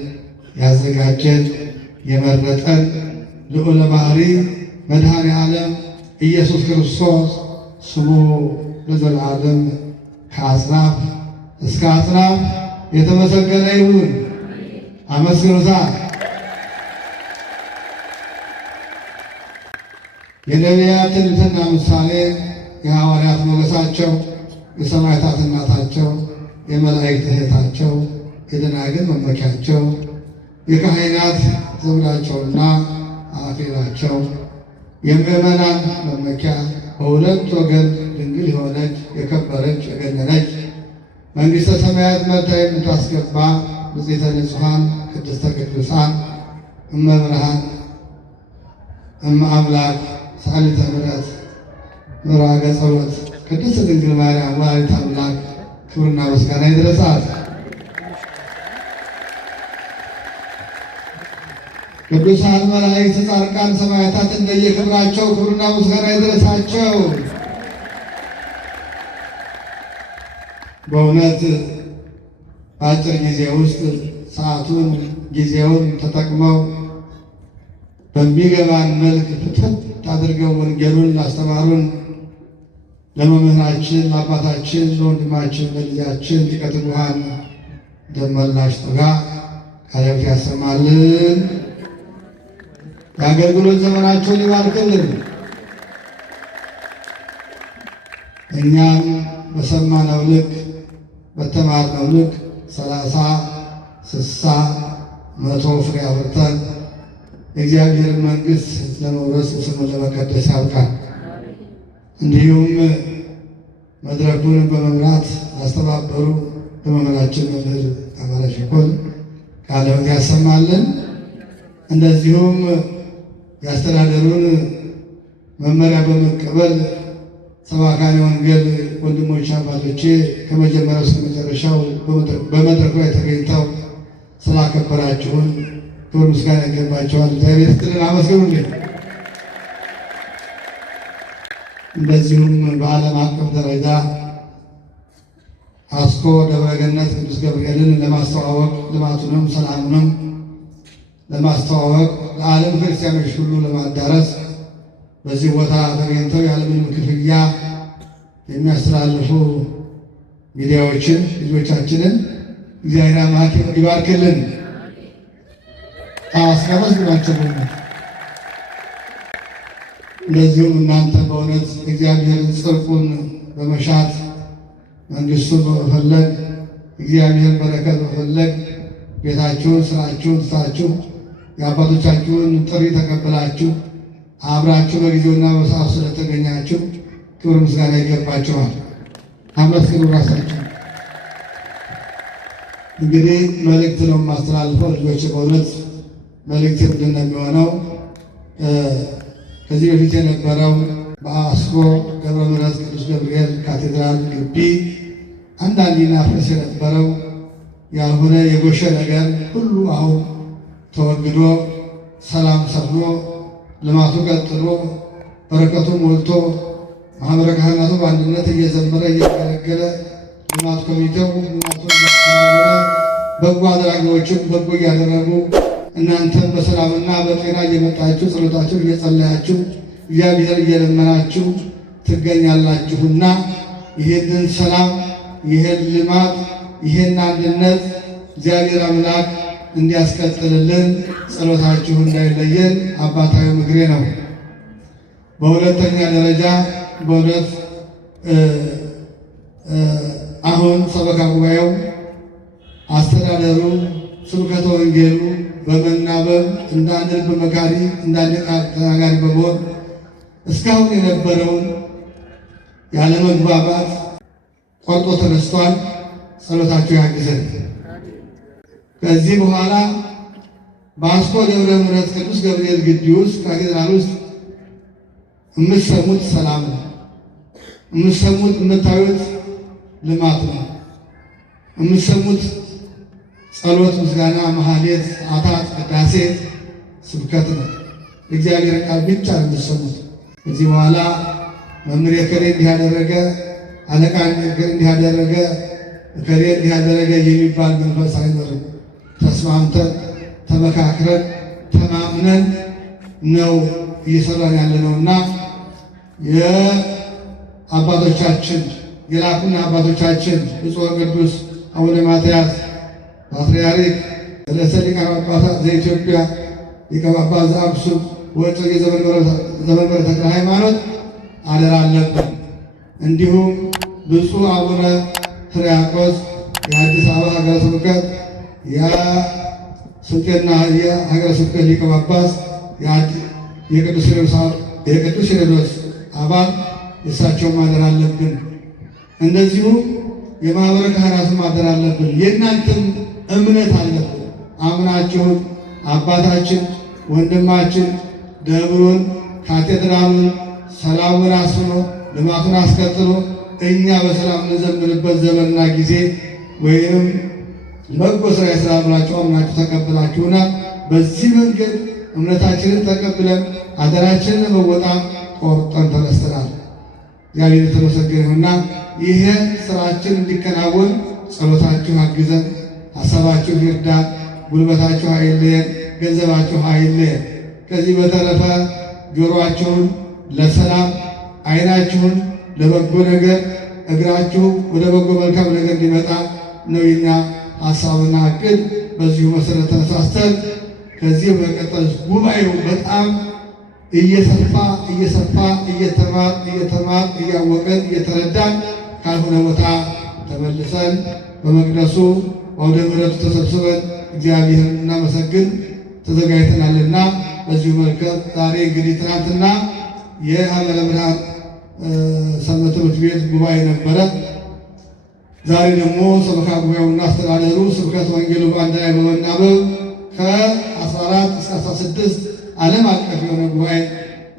ያዘጋጀን የመረጠን ልዑለ ባሕርይ መድኃኔ ዓለም ኢየሱስ ክርስቶስ ስሙ ለዘላለም ከአጽናፍ እስከ አጽናፍ የተመሰገነ ይሁን። አመስግኑታ። የነቢያት ትንቢትና ምሳሌ፣ የሐዋርያት ሞገሳቸው፣ የሰማዕታት እናታቸው፣ የመላእክት እህታቸው፣ የደናግል መመኪያቸው፣ የካህናት ዘውዳቸውና አክሊላቸው፣ የምዕመናን መመኪያ፣ በሁለት ወገን ድንግል የሆነች የከበረች የገነነች መንግሥተ ሰማያት መርታ የምታስገባ ንጽሕተ ንጹሐን ቅድስተ ቅዱሳን እመብርሃን እመ አምላክ ሰዓሊተ ምሕረት ምዕራገ ጸሎት ቅድስት ድንግል ማርያም ወላዲተ አምላክ ክብርና ምስጋና ይድረሳት። ቅዱሳን መላእክት፣ ጻድቃን፣ ሰማዕታት እንደየክብራቸው ክብርና ምስጋና ይድረሳቸው። በእውነት በአጭር ጊዜ ውስጥ ሰዓቱን ጊዜውን ተጠቅመው በሚገባን መልክ ፍትት አድርገው ወንጌሉን ላስተማሩን ለመምህራችን ለአባታችን ለወንድማችን ለልጃችን ሊቀ ትጉሃን ደመላሽ ጡጋ ቃለ ሕይወት ያሰማልን። የአገልግሎት ዘመናቸውን ይባርክልን። እኛም በሰማነው ልክ በተማርነው ልክ 30፣ 60፣ 100 ፍሬ አፍርተን የእግዚአብሔርን መንግሥት ለመውረስ ስሙን ለመቀደስ ያብቃል። እንዲሁም መድረኩን በመምራት ያስተባበሩ ለመምህራችን መምህር አማረ ሸኮል ቃለ ሕይወት ያሰማልን። እንደዚሁም ያስተዳደሩን መመሪያ በመቀበል ሰባካኔ ወንጌል ወንድሞች አባቶቼ ከመጀመሪያው እስከ መጨረሻው በመድረኩ ላይ ተገኝተው ስላከበራችሁን ክብር ምስጋና ይገባቸዋል። እግዚአብሔር ይስጥልን፣ አመስግኑልኝ። እንደዚሁም በዓለም አቀፍ ደረጃ አስኮ ደብረ ገነት ቅዱስ ገብርኤልን ለማስተዋወቅ ልማቱንም ሰላሙንም ለማስተዋወቅ ለዓለም ክርስቲያኖች ሁሉ ለማዳረስ በዚህ ቦታ ተገኝተው ያለምንም ክፍያ የሚያስተላልፉ ሚዲያዎችን ልጆቻችንን እግዚአብሔር አምላክ ይባርክልን። አስቀመስግናቸው። እንደዚሁም እናንተ በእውነት እግዚአብሔርን ጽድቁን በመሻት መንግሥቱን በመፈለግ እግዚአብሔር በረከት በመፈለግ ቤታችሁን ስራችሁን ትታችሁ የአባቶቻችሁን ጥሪ ተቀብላችሁ አብራችሁ በጊዜውና በሰዓቱ ስለተገኛችሁ ክብር ምስጋና ይገባችኋል። አመስግኑ ራሳችሁ። እንግዲህ መልእክት ነው የማስተላልፈው። ልጆች በእውነት መልእክት ምንድን ነው የሚሆነው? ከዚህ በፊት የነበረው በአስኮ ገብረ ምሕረት ቅዱስ ገብርኤል ካቴድራል ግቢ አንዳንድ ይናፈስ የነበረው ያልሆነ የጎሸ ነገር ሁሉ አሁን ተወግዶ ሰላም ሰፍኖ ልማቱ ቀጥሎ በረከቱ ሞልቶ ማህበረ ካህናቱ በአንድነት እየዘመረ እያገለገለ ልማት ኮሚቴው ልማቱን እያስተባበረ በጎ አድራጊዎችም በጎ እያደረጉ እናንተም በሰላምና በጤና እየመጣችሁ ጸሎታችሁ እየጸለያችሁ እግዚአብሔር እየለመናችሁ ትገኛላችሁና ይሄንን ሰላም ይሄን ልማት ይሄን አንድነት እግዚአብሔር አምላክ እንዲያስቀጥልልን ጸሎታችሁ እንዳይለየን አባታዊ ምክሬ ነው። በሁለተኛ ደረጃ በእውነት አሁን ሰበካ ጉባኤው አስተዳደሩ ስብከተ ወንጌሉ በመናበብ እንዳንድ ልብ መካሪ እንዳንድ ቃል ተናጋሪ በመሆን እስካሁን የነበረውን ያለመግባባት ቆርጦ ተነስቷል። ጸሎታችሁ ያግዘን። ከዚህ በኋላ በአስኮ ደብረ ምሕረት ቅዱስ ገብርኤል ግቢ ውስጥ ካቴድራል ውስጥ የምትሰሙት ሰላም ነው። የምትሰሙት የምታዩት ልማት ነው። የምትሰሙት ጸሎት፣ ምስጋና፣ መሐሌት፣ ሰዓታት፣ ቅዳሴ፣ ስብከት ነው። እግዚአብሔር ቃል ብቻ ነው የምትሰሙት። ከዚህ በኋላ መምህር እከሌ እንዲህ ያደረገ፣ አለቃ እከሌ እንዲህ ያደረገ፣ እከሌ እንዲህ ያደረገ የሚባል መንፈስ አይኖርም። ተስማምተን ተመካክረን ተማምነን ነው እየሰራን ያለ ነውና የአባቶቻችን የላኩና አባቶቻችን ብፁዕ ቅዱስ አቡነ ማትያስ ፓትርያርክ ርዕሰ ሊቃነ ጳጳሳት ዘኢትዮጵያ ሊቀ ጳጳስ ዘአክሱም ወዕጨጌ ዘመንበረ ተክለ ሃይማኖት አደራ አለብን። እንዲሁም ብፁዕ አቡነ ሕርያቆስ የአዲስ አበባ ሀገረ ስብከት የስልጤና የሀገረ ስብከት ሊቀ ጳጳስ የቅዱስ ሲኖዶስ አባል የእሳቸውም አደራ አለብን። እንደዚሁ የማኅበረ ካህናትም አደራ አለብን። የእናንተም እምነት አለብን። አምናችሁን አባታችን ወንድማችን ደብሩን ካቴድራሉን ሰላሙን አስፍኖ ልማቱን አስቀጥሎ እኛ በሰላም እንዘምርበት ዘመንና ጊዜ ወይም በጎ ስራ የስራ ብላችሁ አምናችሁ ተቀብላችሁናል። በዚህ መንገድ እምነታችንን ተቀብለን አደራችንን ለመወጣት ቆርጠን ተነስተናል። እግዚአብሔር የተመሰገነ ይሁንና ይሄ ስራችን እንዲከናወን ጸሎታችሁ አግዘን፣ ሀሳባችሁ ይርዳን፣ ጉልበታችሁ አይለየን፣ ገንዘባችሁ አይለየን። ከዚህ በተረፈ ጆሮአችሁን ለሰላም ዓይናችሁን ለበጎ ነገር እግራችሁ ወደ በጎ መልካም ነገር እንዲመጣ ነው የኛ ሀሳብና እቅድ። በዚሁ መሰረት ተነሳስተን ከዚህ በመቀጠል ጉባኤው በጣም እየሰፋ እየተማር እያወቀን እየተረዳን ካልሆነ ቦታ ተመልሰን በመቅደሱ ወደ ምሕረቱ ተሰብስበን እግዚአብሔርን እናመሰግን ተዘጋጅተናልና በዚሁ መልከት ዛሬ እንግዲህ ትናንትና የሐመረ ብርሃን ሰንበት ትምህርት ቤት ጉባኤ ነበረ። ዛሬ ደግሞ ሰበካ ጉባኤውና አስተዳደሩ ስብከተ ወንጌሉ በአንድ ላይ በመናበብ ከ14 እስከ 16 ዓለም አቀፍ የሆነ ጉባኤ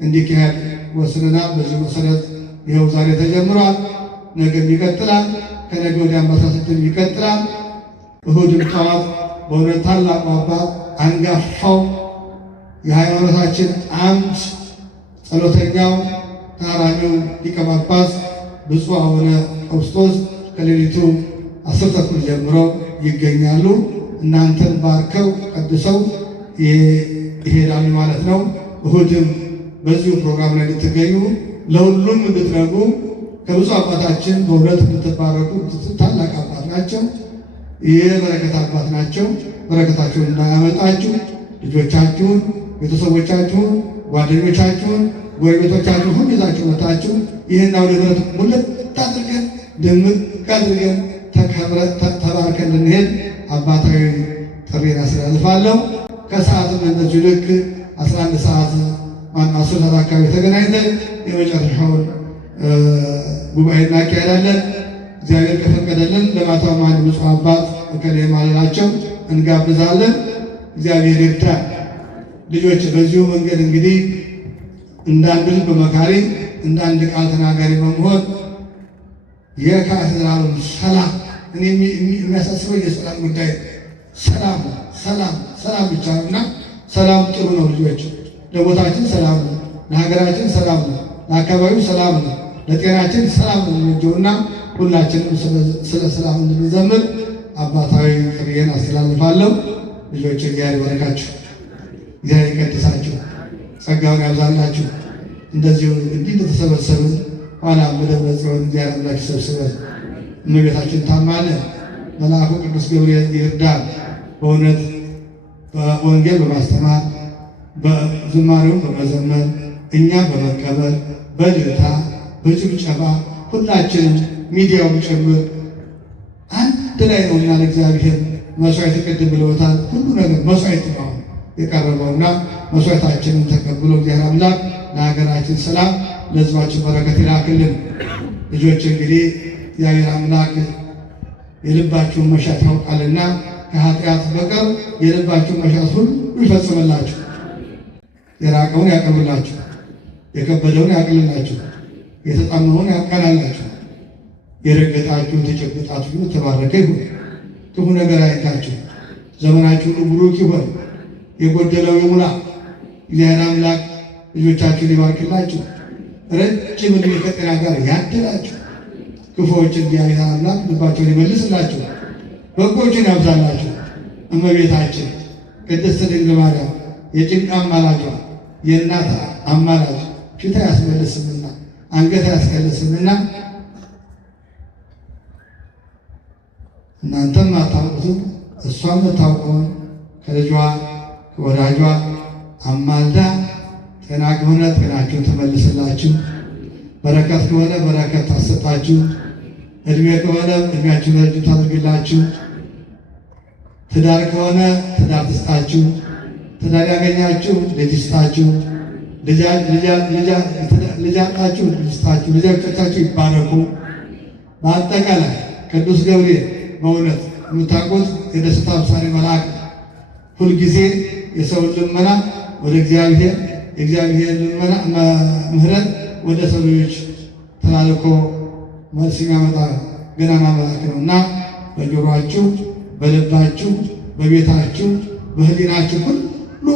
እንዲካሄድ ወስነናል። በዚህ መሰረት ይኸው ዛሬ ተጀምሯል። ነገም ይቀጥላል። ከነገ ወዲያም በ16 ይቀጥላል። እሁድም ጠዋት በእውነት ታላቁ አባት አንጋፋው የሃይማኖታችን አምድ ጸሎተኛው ታራሚው ሊቀ ጳጳስ ብፁዕ አቡነ ቀውስጦስ ከሌሊቱ 10 ተኩል ጀምረው ይገኛሉ። እናንተን ባርከው ቀድሰው ይሄዳሉ ማለት ነው። እሁድም በዚሁ ፕሮግራም ላይ እንድትገኙ ለሁሉም እንድትነጉ ከብፁዕ አባታችን በእውነት እንድትባረኩ። ታላቅ አባት ናቸው። የበረከት አባት ናቸው። በረከታቸውን እንዳያመጣችሁ ልጆቻችሁን፣ ቤተሰቦቻችሁን፣ ጓደኞቻችሁን፣ ጎረቤቶቻችሁን ሁሉ ይዛችሁ መጣችሁ ይህን አውደ ምሕረት ሙልት አድርገን ድምቅ አድርገን ተባርከን እንድንሄድ አባታዊ ጥሪን አስተላልፋለሁ። ከሰዓትም እንደዚሁ ልክ 11 ሰዓት 10 ሰዓት አካባቢ ተገናኝተን የመጨረሻውን ጉባኤ እናካሄዳለን። እግዚአብሔር ከፈቀደልን ለማታው አንድ ብፁዕ አባት እከሌ ማለላቸው እንጋብዛለን። እግዚአብሔር ይርዳል። ልጆች በዚሁ መንገድ እንግዲህ እንዳንድ ልብ መካሪ እንዳንድ ቃል ተናጋሪ በመሆን የካቴድራሉን ሰላም እኔ የሚያሳስበው የሰላም ጉዳይ ሰላም ብቻ ነውና ሰላም ጥሩ ነው። ልጆች ለቦታችን ሰላም ነው፣ ለሀገራችን ሰላም ነው፣ ለአካባቢው ሰላም ነው፣ ለጤናችን ሰላም ነው የሚወደውና ሁላችንም ስለ ሰላም እንድንዘምር አባታዊ ጥሪዬን አስተላልፋለሁ። ልጆች እግዚአብሔር ይባርካችሁ፣ እግዚአብሔር ይቀድሳችሁ፣ ጸጋውን ያብዛላችሁ። እንደዚሁ እንዲህ እንደተሰበሰብን ኋላም በደብረ ጽዮን እግዚአብሔር አምላክ ይሰብስበን። እመቤታችን ታማለ መልአኩ ቅዱስ ገብርኤል ይርዳል። በእውነት በወንጌል በማስተማር በዝማሬውን በመዘመር እኛም በመቀበል በልልታ በጭብጨባ ሁላችንም ሚዲያውን ጭምር አንድ ላይ ነውና ለእግዚአብሔር መስዋዕት ቅድም ብለውታል። ሁሉ ነገር መስዋዕት ነው የቀረበውና መስዋዕታችንን ተቀብሎ እግዚአብሔር አምላክ ለሀገራችን ሰላም ለሕዝባችን በረከት ይላክልን። ልጆች እንግዲህ እግዚአብሔር አምላክ የልባችሁን መሻት ያውቃልና ከኃጢአት በቀር የልባችሁን መሻት ሁሉ ይፈጽምላችሁ። የራቀውን ያቀርብላችሁ፣ የከበደውን ያቅልላችሁ፣ የተጣመመውን ያቃናላችሁ። የረገጣችሁን ተጨብጣችሁ ሁሉ ተባረከ ይሁን። ክፉ ነገር አይንካችሁ። ዘመናችሁ ሁሉ ቡሩክ ይሁን። የጎደለው ይሙላ። እግዚአብሔር አምላክ ልጆቻችሁን ይባርክላችሁ። ረጅም ዕድሜ ከጤና ጋር ያድላችሁ። ክፉዎችን እግዚአብሔር አምላክ ልባቸውን ይመልስላችሁ፣ በጎችን ያብዛላችሁ። እመቤታችን ቅድስት ድንግል ማርያም የጭንቅ አማላጇ የእናት አማላጅ ፊት አያስመልስምና አንገት አያስቀልስምና እናንተም አታውቁትም እሷም የምታውቀውን ከልጇ ከወዳጇ አማልዳ ጤና ከሆነ ጤናችሁን ትመልስላችሁ፣ በረከት ከሆነ በረከት ታሰጣችሁ፣ እድሜ ከሆነ እድሜያችሁን ረጅም ታደርግላችሁ፣ ትዳር ከሆነ ትዳር ትስጣችሁ፣ ትዳር ያገኛችሁ ልጅ ይስጣችሁ፣ ልጅ አጣችሁ ልጅ ይስጣችሁ፣ ልጆቻችሁ ይባረኩ። በአጠቃላይ ቅዱስ ገብርኤል በእውነት የምታውቁት የደስታ ምሳሌ መልአክ ሁልጊዜ የሰውን ልመና ወደ እግዚአብሔር የእግዚአብሔር ልመና ምሕረት ወደ ሰው ልጆች ተላልኮ መልስ የሚያመጣ ገናና መልአክ ነው እና በጆሮአችሁ፣ በልባችሁ፣ በቤታችሁ፣ በሕሊናችሁ ሁሉ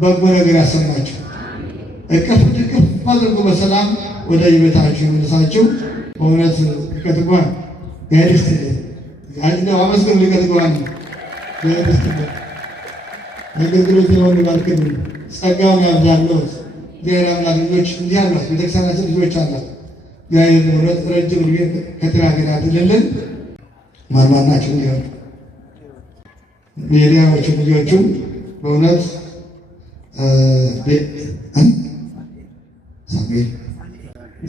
በጎ ነገር ያሰማችሁ። እቅፍ ድቅፍ አድርጎ በሰላም ወደ ቤታችሁ ይመልሳችሁ። በእውነት ከትጓን ያድስት አመስግኑ። ሊቀትጓን ያድስት አገልግሎት የሆኑ ባልክን ጸጋውን ያብዛለት። እግዚአብሔር አምላክ ልጆች እንዲህ አሏት። ቤተክርስቲያናችን ልጆች አላት። እግዚአብሔር በእውነት ረጅም ዕድሜ ከጤና ጋር ያድልልን። ማንማናቸው እንዲሆን ሚዲያዎቹ ልጆቹም በእውነት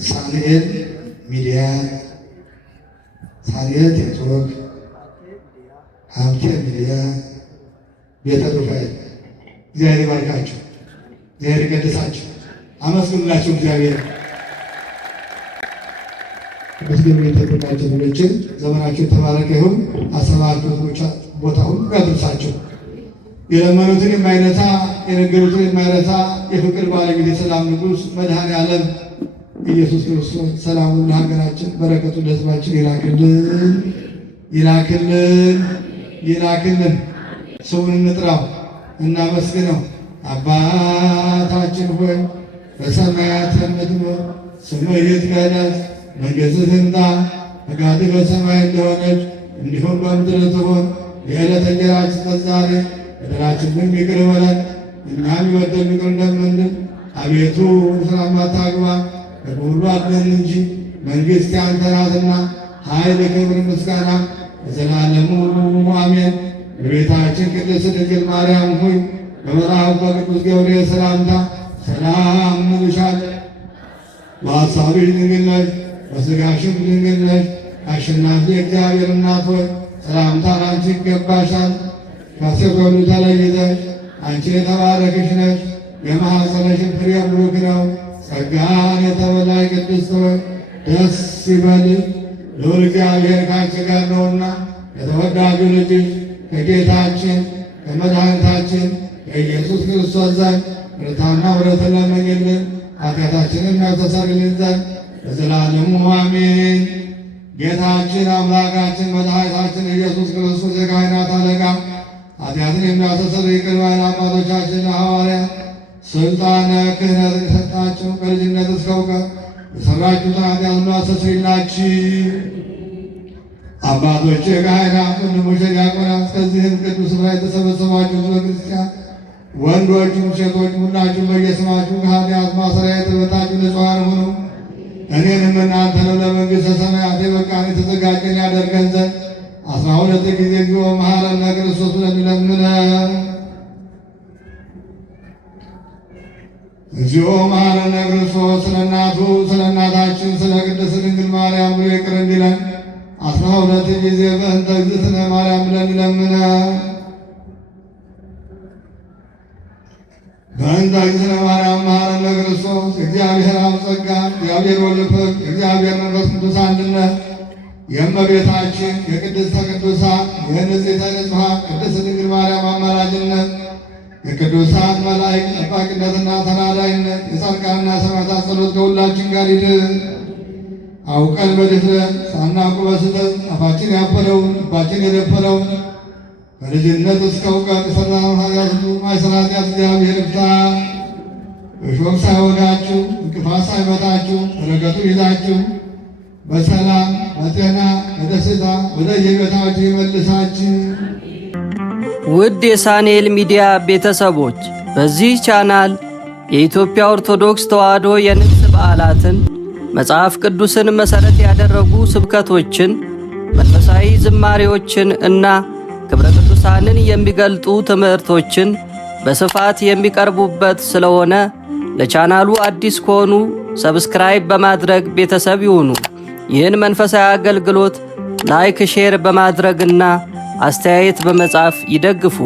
ሳሙኤል ሚዲያ፣ ሳሙኤል ቲክቶክ፣ ሀብቴ ሚዲያ፣ ቤተ ሩፋኤል እግዚአብሔር ይባርካችሁ፣ እግዚአብሔር ይቀድሳችሁ። አመስግኑላችሁ እግዚአብሔር መስገን የተጠቃቸው ልጆችን ዘመናችሁ የተባረከ ይሁን። አሰባችሁት ቦታ ሁሉ ያድርሳችሁ። የለመኑትን የማይነሳ የነገሩትን የማይረሳ የፍቅር ባለቤት የሰላም ንጉሥ መድኃኔ ዓለም ኢየሱስ ክርስቶስ ሰላሙን ለሀገራችን በረከቱን ለሕዝባችን ይላክልን ይላክልን ይላክልን። ስሙን እንጥራው እናመስግነው። አባታችን ሆይ በሰማያት የምትኖር ስምህ ይትቀደስ፣ መንግሥትህ ትምጣ፣ ፈቃድህ በሰማይ እንደሆነች እንዲሁም በምድር ትሁን። የዕለት እንጀራችንን ስጠን ዛሬ፣ በደላችንን ይቅር በለን እኛም የበደሉንን ይቅር እንደምንል፣ አቤቱ ሰላም አታግባን ከሁሉ አድነን እንጂ መንግሥት ያንተ ናትና ኃይል፣ ክብር፣ ምስጋና ለዘላለሙ አሜን። የቤታችን ቅድስት ድንግል ማርያም ሆይ በመልአኩ በቅዱስ ገብርኤል ሰላምታ ሰላም እንልሻለን። በሐሳብሽ ድንግል ነሽ፣ በሥጋሽም ድንግል ነሽ። አሸናፊ እግዚአብሔር እናት ሆይ ሰላምታ አንቺ ይገባሻል። ከሴቶች ሁሉ ተለይተሽ አንቺ የተባረክሽ ነሽ፣ የማኅፀንሽም ፍሬ ቡሩክ ነው። ጸጋን የተመላሽ ቅድስት ሆይ ደስ ይበልሽ፣ ልዑል እግዚአብሔር ከአንቺ ጋር ነውና የተወዳጁ ልጅሽ ከጌታችን ከመድኃኒታችን ከኢየሱስ ክርስቶስ ዘንድ ምሕረትና ምሕረትን ለምኝልን ኃጢአታችንን ያስተሰርይልን ዘንድ ለዘላለሙ አሜን። ጌታችን አምላካችን መድኃኒታችን ኢየሱስ ክርስቶስ የካህናት አለቃ ኃጢአትን የሚያስተሰርይ ይቅር ባይ አባቶቻችን ሐዋርያት ስልጣነ ክህነትን የሰጣችሁ ከልጅነት እስከ እውቀት የሠራችሁትን ኃጢአት ሁሉ አስተሰርይላችሁ። አባቶች ካህናት፣ ወንድሞች ዲያቆናት፣ ከዚህም ቅዱስ ስፍራ የተሰበሰባችሁ ሕዝበ ክርስቲያን ወንዶችም ሴቶችም ሁላችሁም በየስማችሁ ከኃጢአት ማሰሪያ የተፈታችሁ ንጹሐን ሁኑ። እኔንም እናንተንም ለመንግሥተ ሰማያት የበቃን የተዘጋጀን ያደርገን ዘንድ 12 ጊዜ እግዚኦ መሐረነ ክርስቶስ ብለን እንለምነው። እግዚኦ መሐረነ ክርስቶስ ስለ እናቱ ስለ እናታችን ስለ ቅድስት ድንግል ማርያም ብሎ ይቅር እንዲለን 12 ጊዜ በእንተ እግዝእትነ ማርያም ብለን እንለምነው። በእንተ እግዝእትነ ማርያም መሐረነ ክርስቶስ እግዚአብሔር አብ ጸጋ፣ እግዚአብሔር ወልድ ፍቅር፣ እግዚአብሔር መንፈስ ቅዱስ አንድነት የእመቤታችን የቅድስተ ቅዱሳን የንጽሕተ ንጹሐን ቅድስት ድንግል ማርያም አማላጅነት የቅዱሳን መላእክት ጠባቂነትና ተራዳኢነት የጻድቃንና ሰማዕታት ጸሎት ከሁላችን ጋር ይድር። አውቀን በድፍረት ሳናውቅ በስህተት አፋችን ያፈረውን ልባችን የደፈረውን በልጅነት እስከ እውቀት የሠራነውን ኃጢአት ሁሉ ማይሠራ ኃጢአት እግዚአብሔር ይፍታ። እሾህ ሳይወጋችሁ እንቅፋት ሳይመታችሁ በረከቱን ይዛችሁ በሰላም በጤና በደስታ ወደ የቤታችሁ ይመልሳችሁ። ውድ የሳንኤል ሚዲያ ቤተሰቦች በዚህ ቻናል የኢትዮጵያ ኦርቶዶክስ ተዋሕዶ የንግስ በዓላትን፣ መጽሐፍ ቅዱስን መሠረት ያደረጉ ስብከቶችን፣ መንፈሳዊ ዝማሬዎችን እና ክብረ ቅዱሳንን የሚገልጡ ትምህርቶችን በስፋት የሚቀርቡበት ስለሆነ ለቻናሉ አዲስ ከሆኑ ሰብስክራይብ በማድረግ ቤተሰብ ይሁኑ። ይህን መንፈሳዊ አገልግሎት ላይክ፣ ሼር በማድረግና አስተያየት በመጻፍ ይደግፉ።